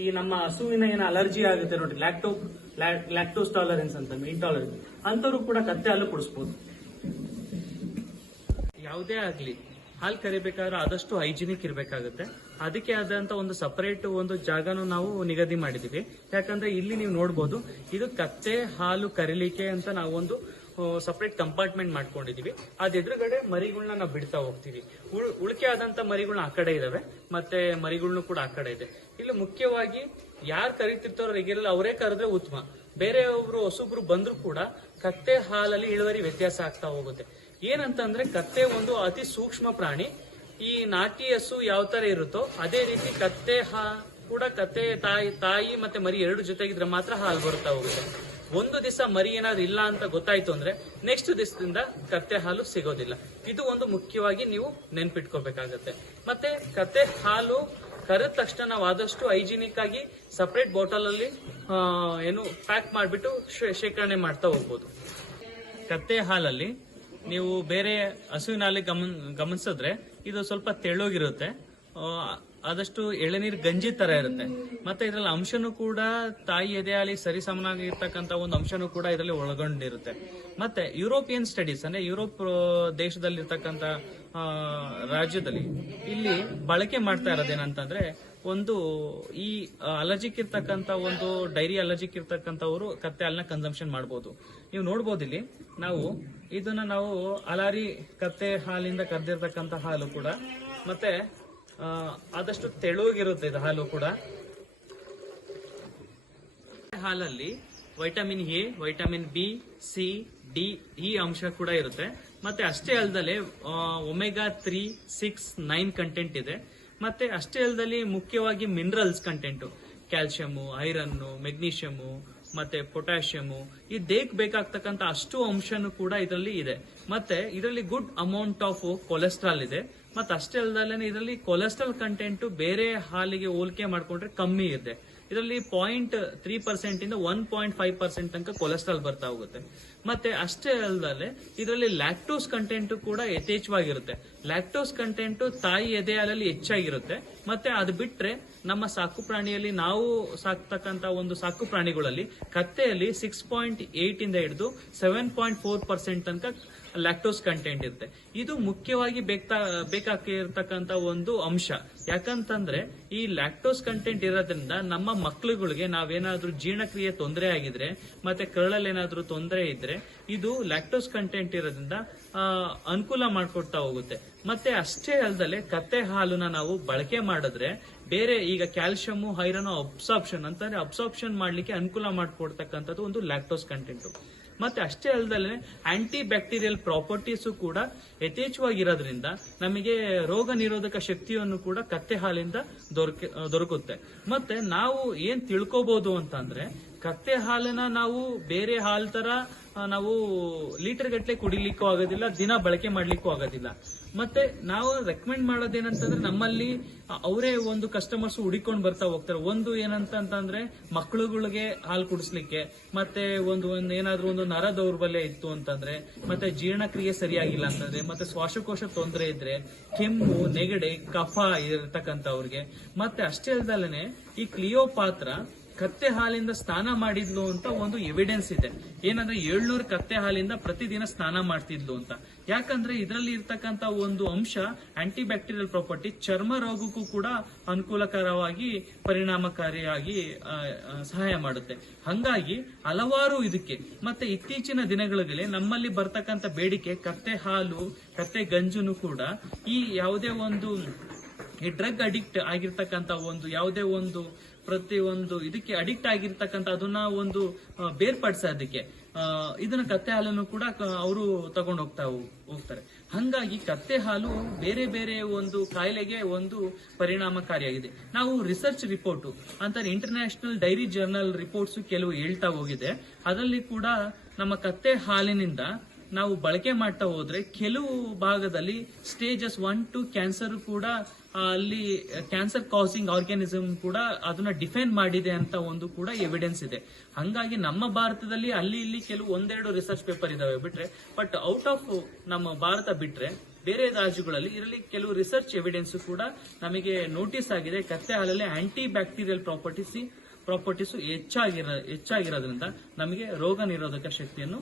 ಈ ನಮ್ಮ ಹಸುವಿನ ಏನ ಅಲರ್ಜಿ ಆಗುತ್ತೆ ನೋಡಿ, ಲ್ಯಾಕ್ಟೋಸ್ ಟಾಲರೆನ್ಸ್ ಅಂತ ಇಂಟಾಲರೆನ್ಸ್ ಅಂತವ್ರು ಕೂಡ ಕತ್ತೆ ಹಾಲು ಕುಡಿಸಬಹುದು. ಯಾವುದೇ ಆಗ್ಲಿ ಹಾಲು ಕರಿಬೇಕಾದ್ರೆ ಆದಷ್ಟು ಹೈಜಿನಿಕ್ ಇರಬೇಕಾಗುತ್ತೆ. ಅದಕ್ಕೆ ಆದಂತ ಒಂದು ಸಪರೇಟ್ ಒಂದು ಜಾಗನು ನಾವು ನಿಗದಿ ಮಾಡಿದೀವಿ. ಯಾಕಂದ್ರೆ ಇಲ್ಲಿ ನೀವು ನೋಡ್ಬೋದು, ಇದು ಕತ್ತೆ ಹಾಲು ಕರಿಲಿಕ್ಕೆ ಅಂತ ನಾವೊಂದು ಸಪರೇಟ್ ಕಂಪಾರ್ಟ್ಮೆಂಟ್ ಮಾಡ್ಕೊಂಡಿದೀವಿ. ಅದ್ ಎದುರುಗಡೆ ಮರಿಗಳನ್ನ ನಾವು ಬಿಡ್ತಾ ಹೋಗ್ತೀವಿ. ಉಳಿಕೆ ಆದಂತ ಮರಿಗಳನ್ನ ಆ ಕಡೆ ಇದಾವೆ, ಮತ್ತೆ ಮರಿಗಳ್ನು ಕೂಡ ಆ ಕಡೆ ಇದೆ. ಇಲ್ಲಿ ಮುಖ್ಯವಾಗಿ ಯಾರು ಕರಿತಿರ್ತಾರೋ ರೆಗ್ಯುಲರ್ ಅವರೇ ಕರೆದ್ರೆ ಉತ್ತಮ. ಬೇರೆಯೊಬ್ರು ಹೊಸೊಬ್ರು ಬಂದ್ರು ಕೂಡ ಕತ್ತೆ ಹಾಲಲ್ಲಿ ಇಳುವರಿ ವ್ಯತ್ಯಾಸ ಆಗ್ತಾ ಹೋಗುತ್ತೆ. ಏನಂತಂದ್ರೆ ಕತ್ತೆ ಒಂದು ಅತಿ ಸೂಕ್ಷ್ಮ ಪ್ರಾಣಿ. ಈ ನಾಟಿ ಹಸು ಯಾವ ತರ ಇರುತ್ತೋ ಅದೇ ರೀತಿ ಕತ್ತೆ ಕೂಡ ಕತ್ತೆ ತಾಯಿ ಮತ್ತೆ ಮರಿ ಎರಡು ಜೊತೆಗಿದ್ರೆ ಮಾತ್ರ ಹಾಲು ಬರುತ್ತಾ ಹೋಗುತ್ತೆ. ಒಂದು ದಿವಸ ಮರಿ ಏನಾದ್ರು ಇಲ್ಲ ಅಂತ ಗೊತ್ತಾಯ್ತು ಅಂದ್ರೆ ನೆಕ್ಸ್ಟ್ ದಿವಸದಿಂದ ಕತ್ತೆ ಹಾಲು ಸಿಗೋದಿಲ್ಲ. ಇದು ಒಂದು ಮುಖ್ಯವಾಗಿ ನೀವು ನೆನ್ಪಿಟ್ಕೋಬೇಕಾಗತ್ತೆ. ಮತ್ತೆ ಕತ್ತೆ ಹಾಲು ಕರೆದ ತಕ್ಷಣ ನಾವು ಆದಷ್ಟು ಹೈಜಿನಿಕ್ ಆಗಿ ಸಪರೇಟ್ ಬಾಟಲ್ ಅಲ್ಲಿ ಪ್ಯಾಕ್ ಮಾಡಿಬಿಟ್ಟು ಶೇಖರಣೆ ಮಾಡ್ತಾ ಹೋಗ್ಬೋದು. ಕತ್ತೆ ಹಾಲಲ್ಲಿ ನೀವು ಬೇರೆ ಹಸುವಿನ ಹಾಲಿಗೆ ಗಮನಿಸಿದ್ರೆ ಇದು ಸ್ವಲ್ಪ ತೆಳ್ಳೋಗಿರುತ್ತೆ, ಆದಷ್ಟು ಎಳೆನೀರು ಗಂಜಿ ತರ ಇರುತ್ತೆ. ಮತ್ತೆ ಇದರಲ್ಲಿ ಅಂಶನೂ ಕೂಡ ತಾಯಿ ಎದೆ ಹಾಲಿಗೆ ಸರಿ ಸಮನಾಗಿರ್ತಕ್ಕಂಥ ಒಂದು ಅಂಶನೂ ಕೂಡ ಇದರಲ್ಲಿ ಒಳಗೊಂಡಿರುತ್ತೆ. ಮತ್ತೆ ಯುರೋಪಿಯನ್ ಸ್ಟಡೀಸ್ ಅಂದ್ರೆ ಯುರೋಪ್ ದೇಶದಲ್ಲಿರ್ತಕ್ಕಂಥ ರಾಜ್ಯದಲ್ಲಿ ಇಲ್ಲಿ ಬಳಕೆ ಮಾಡ್ತಾ ಇರೋದೇನಂತಂದ್ರೆ ಒಂದು ಈ ಅಲರ್ಜಿಕ್ ಇರ್ತಕ್ಕಂಥ ಒಂದು ಡೈರಿ ಅಲರ್ಜಿಕ್ ಇರ್ತಕ್ಕಂಥವ್ರು ಕತ್ತೆ ಹಾಲನ್ನ ಕನ್ಸಂಪ್ಷನ್ ಮಾಡಬಹುದು. ನೀವು ನೋಡ್ಬೋದು ಇಲ್ಲಿ ಇದನ್ನ ನಾವು ಅಲಾರಿ ಕತ್ತೆ ಹಾಲಿಂದ ಕರೆದಿರ್ತಕ್ಕಂಥ ಹಾಲು ಕೂಡ ಮತ್ತೆ ಆದಷ್ಟು ತೆಳುವಾಗಿರುತ್ತೆ ಇದು ಹಾಲು ಕೂಡ. ಹಾಲಲ್ಲಿ vitamin A, vitamin B, C, D ಈ ಅಂಶ ಕೂಡ ಇರುತ್ತೆ. ಮತ್ತೆ ಅಷ್ಟೇ ಅಲ್ಲದೆ ಒಮೆಗಾ 3, 6, 9 ಕಂಟೆಂಟ್ ಇದೆ. ಮತ್ತೆ ಅಷ್ಟೇ ಅಲ್ಲದೆ ಮುಖ್ಯವಾಗಿ minerals content calcium, iron, magnesium ಮತ್ತೆ ಪೊಟ್ಯಾಷಿಯಮ್ ಈ ದೇಹಕ್ಕೆ ಬೇಕಾಗ್ತಕ್ಕಂಥ ಅಷ್ಟು ಅಂಶನೂ ಕೂಡ ಇದರಲ್ಲಿ ಇದೆ. ಮತ್ತೆ ಇದರಲ್ಲಿ ಗುಡ್ ಅಮೌಂಟ್ ಆಫ್ ಕೊಲೆಸ್ಟ್ರಾಲ್ ಇದೆ. ಮತ್ತೆ ಅಷ್ಟೇ ಅಲ್ಲದೆ ಇದರಲ್ಲಿ ಕೊಲೆಸ್ಟ್ರಾಲ್ ಕಂಟೆಂಟ್ ಬೇರೆ ಹಾಲಿಗೆ ಹೋಲಿಕೆ ಮಾಡ್ಕೊಂಡ್ರೆ ಕಮ್ಮಿ ಇದೆ. ಇದರಲ್ಲಿ 0.3% ಇಂದ 1.5% ತನಕ ಕೊಲೆಸ್ಟ್ರಾಲ್ ಬರ್ತಾ ಹೋಗುತ್ತೆ. ಮತ್ತೆ ಅಷ್ಟೇ ಅಲ್ಲದೆ ಇದರಲ್ಲಿ ಲ್ಯಾಕ್ಟೋಸ್ ಕಂಟೆಂಟ್ ಕೂಡ ಯಥೇಚ್ಛವಾಗಿರುತ್ತೆ. ಲ್ಯಾಕ್ಟೋಸ್ ಕಂಟೆಂಟ್ ತಾಯಿ ಎದೆ ಹಾಲಲ್ಲಿ ಹೆಚ್ಚಾಗಿರುತ್ತೆ. ಮತ್ತೆ ಅದು ಬಿಟ್ರೆ ನಮ್ಮ ಸಾಕು ಪ್ರಾಣಿಯಲ್ಲಿ ನಾವು ಸಾಕ್ತಕ್ಕಂತ ಒಂದು ಸಾಕು ಪ್ರಾಣಿಗಳಲ್ಲಿ ಕತ್ತೆಯಲ್ಲಿ 6.8 ಇಂದ ಹಿಡಿದು 7.4% ತನಕ ಲ್ಯಾಕ್ಟೋಸ್ ಕಂಟೆಂಟ್ ಇರುತ್ತೆ. ಇದು ಮುಖ್ಯವಾಗಿ ಬೇಕಾಗಿರ್ತಕ್ಕಂಥ ಒಂದು ಅಂಶ. ಯಾಕಂತಂದ್ರೆ ಈ ಲ್ಯಾಕ್ಟೋಸ್ ಕಂಟೆಂಟ್ ಇರೋದ್ರಿಂದ ನಮ್ಮ ಮಕ್ಕಳುಗಳಿಗೆ ನಾವೇನಾದ್ರೂ ಜೀರ್ಣಕ್ರಿಯೆ ತೊಂದರೆ ಆಗಿದ್ರೆ ಮತ್ತೆ ಕರಳಲ್ಲಿ ಏನಾದ್ರೂ ತೊಂದರೆ ಇದ್ರೆ ಇದು ಲ್ಯಾಕ್ಟೋಸ್ ಕಂಟೆಂಟ್ ಇರೋದ್ರಿಂದ ಅನುಕೂಲ ಮಾಡ್ಕೊಡ್ತಾ ಹೋಗುತ್ತೆ. ಮತ್ತೆ ಅಷ್ಟೇ ಅಲ್ಲದೆ ಕತ್ತೆ ಹಾಲನ್ನ ನಾವು ಬಳಕೆ ಮಾಡಿದ್ರೆ ಬೇರೆ ಈಗ ಕ್ಯಾಲ್ಸಿಯಂ, ಐರನ್ ಅಬ್ಸಾರ್ಪ್ಷನ್ ಮಾಡ್ಲಿಕ್ಕೆ ಅನುಕೂಲ ಮಾಡ್ಕೊಡ್ತಕ್ಕಂಥದ್ದು ಒಂದು ಲ್ಯಾಕ್ಟೋಸ್ ಕಂಟೆಂಟ್. ಮತ್ತೆ ಅಷ್ಟೇ ಅಲ್ಲದೆ ಆಂಟಿ ಬ್ಯಾಕ್ಟೀರಿಯಲ್ ಪ್ರಾಪರ್ಟೀಸು ಕೂಡ ಯಥೇಚ್ಛವಾಗಿರೋದ್ರಿಂದ ನಮಗೆ ರೋಗ ನಿರೋಧಕ ಶಕ್ತಿಯನ್ನು ಕೂಡ ಕತ್ತೆ ಹಾಲಿಂದ ದೊರಕುತ್ತೆ. ಮತ್ತೆ ನಾವು ಏನ್ ತಿಳ್ಕೋಬಹುದು ಅಂತಂದ್ರೆ ಕತ್ತೆ ಹಾಲನ್ನ ನಾವು ಬೇರೆ ಹಾಲ್ ತರ ನಾವು ಲೀಟರ್ ಗಟ್ಟಲೆ ಕುಡಿಲಿಕ್ಕೂ ಆಗೋದಿಲ್ಲ, ದಿನ ಬಳಕೆ ಮಾಡ್ಲಿಕ್ಕೂ ಆಗೋದಿಲ್ಲ. ಮತ್ತೆ ನಾವು ರೆಕಮೆಂಡ್ ಮಾಡೋದೇನಂತಂದ್ರೆ ನಮ್ಮಲ್ಲಿ ಅವರೇ ಒಂದು ಕಸ್ಟಮರ್ಸ್ ಹುಡಿಕೊಂಡು ಬರ್ತಾ ಹೋಗ್ತಾರೆ. ಒಂದು ಏನಂತಂದ್ರೆ ಮಕ್ಕಳುಗಳಿಗೆ ಹಾಲು ಕುಡಿಸ್ಲಿಕ್ಕೆ, ಮತ್ತೆ ಒಂದು ಏನಾದ್ರೂ ಒಂದು ನರ ದೌರ್ಬಲ್ಯ ಇತ್ತು ಅಂತಂದ್ರೆ, ಮತ್ತೆ ಜೀರ್ಣಕ್ರಿಯೆ ಸರಿಯಾಗಿಲ್ಲ ಅಂತಂದ್ರೆ, ಮತ್ತೆ ಶ್ವಾಸಕೋಶ ತೊಂದರೆ ಇದ್ರೆ, ಕೆಮ್ಮು, ನೆಗಡೆ, ಕಫ ಇರತಕ್ಕಂಥವ್ರಿಗೆ. ಮತ್ತೆ ಅಷ್ಟೇ ಅಲ್ಲದಲ್ಲೇ ಈ ಕ್ಲಿಯೋಪಾತ್ರ ಕತ್ತೆ ಹಾಲಿಂದ ಸ್ನಾನ ಮಾಡಿದ್ಲು ಅಂತ ಒಂದು ಎವಿಡೆನ್ಸ್ ಇದೆ. ಏನಂದ್ರೆ 700 ಕತ್ತೆ ಹಾಲಿಂದ ಪ್ರತಿದಿನ ಸ್ನಾನ ಮಾಡ್ತಿದ್ಲು ಅಂತ. ಯಾಕಂದ್ರೆ ಇದರಲ್ಲಿ ಇರ್ತಕ್ಕಂತ ಒಂದು ಅಂಶ ಆಂಟಿ ಬ್ಯಾಕ್ಟೀರಿಯಲ್ ಪ್ರಾಪರ್ಟಿ ಚರ್ಮ ರೋಗಕ್ಕೂ ಕೂಡ ಅನುಕೂಲಕರವಾಗಿ ಪರಿಣಾಮಕಾರಿಯಾಗಿ ಸಹಾಯ ಮಾಡುತ್ತೆ. ಹಂಗಾಗಿ ಹಲವಾರು ಇದಕ್ಕೆ ಮತ್ತೆ ಇತ್ತೀಚಿನ ದಿನಗಳಲ್ಲಿ ನಮ್ಮಲ್ಲಿ ಬರ್ತಕ್ಕಂಥ ಬೇಡಿಕೆ ಕತ್ತೆ ಹಾಲು, ಕತ್ತೆ ಗಂಜುನು ಕೂಡ ಈ ಯಾವುದೇ ಒಂದು ಈ ಡ್ರಗ್ ಅಡಿಕ್ಟ್ ಆಗಿರ್ತಕ್ಕಂಥ ಒಂದು ಯಾವುದೇ ಒಂದು ಪ್ರತಿಯೊಂದು ಇದಕ್ಕೆ ಅಡಿಕ್ಟ್ ಆಗಿರ್ತಕ್ಕಂಥ ಅದನ್ನ ಒಂದು ಬೇರ್ಪಡಿಸೋದಕ್ಕೆ ಇದನ್ನ ಕತ್ತೆ ಹಾಲನ್ನು ಕೂಡ ಅವರು ತಗೊಂಡು ಹೋಗ್ತಾರೆ. ಹಂಗಾಗಿ ಕತ್ತೆ ಹಾಲು ಬೇರೆ ಬೇರೆ ಒಂದು ಕಾಯಿಲೆಗೆ ಒಂದು ಪರಿಣಾಮಕಾರಿಯಾಗಿದೆ. ನಾವು ರಿಸರ್ಚ್ ರಿಪೋರ್ಟ್ ಅಂತ ಇಂಟರ್ನ್ಯಾಷನಲ್ ಡೈರಿ ಜರ್ನಲ್ ರಿಪೋರ್ಟ್ಸ್ ಕೆಲವು ಹೇಳ್ತಾ ಹೋಗಿದೆ. ಅದರಲ್ಲಿ ಕೂಡ ನಮ್ಮ ಕತ್ತೆ ಹಾಲಿನಿಂದ ನಾವು ಬಳಕೆ ಮಾಡ್ತಾ ಹೋದ್ರೆ ಕೆಲವು ಭಾಗದಲ್ಲಿ ಸ್ಟೇಜಸ್ 1 to ಕ್ಯಾನ್ಸರ್ ಕೂಡ ಅಲ್ಲಿ ಕ್ಯಾನ್ಸರ್ ಕಾಸಿಂಗ್ ಆರ್ಗ್ಯಾನಿಸಮ್ ಕೂಡ ಅದನ್ನ ಡಿಫೈನ್ ಮಾಡಿದೆ ಅಂತ ಒಂದು ಕೂಡ ಎವಿಡೆನ್ಸ್ ಇದೆ. ಹಂಗಾಗಿ ನಮ್ಮ ಭಾರತದಲ್ಲಿ ಅಲ್ಲಿ ಇಲ್ಲಿ ಕೆಲವು ಒಂದೆರಡು ರಿಸರ್ಚ್ ಪೇಪರ್ ಇದಾವೆ ಬಿಟ್ರೆ, ಬಟ್ ಔಟ್ ಆಫ್ ನಮ್ಮ ಭಾರತ ಬಿಟ್ರೆ ಬೇರೆ ರಾಜ್ಯಗಳಲ್ಲಿ ಇದರಲ್ಲಿ ಕೆಲವು ರಿಸರ್ಚ್ ಎವಿಡೆನ್ಸ್ ಕೂಡ ನಮಗೆ ನೋಟಿಸ್ ಆಗಿದೆ. ಕತ್ತೆ ಹಾಲಲ್ಲಿ ಆಂಟಿ ಬ್ಯಾಕ್ಟೀರಿಯಲ್ ಪ್ರಾಪರ್ಟೀಸ್ ಹೆಚ್ಚಾಗಿರೋದ್ರಿಂದ ನಮಗೆ ರೋಗ ನಿರೋಧಕ ಶಕ್ತಿಯನ್ನು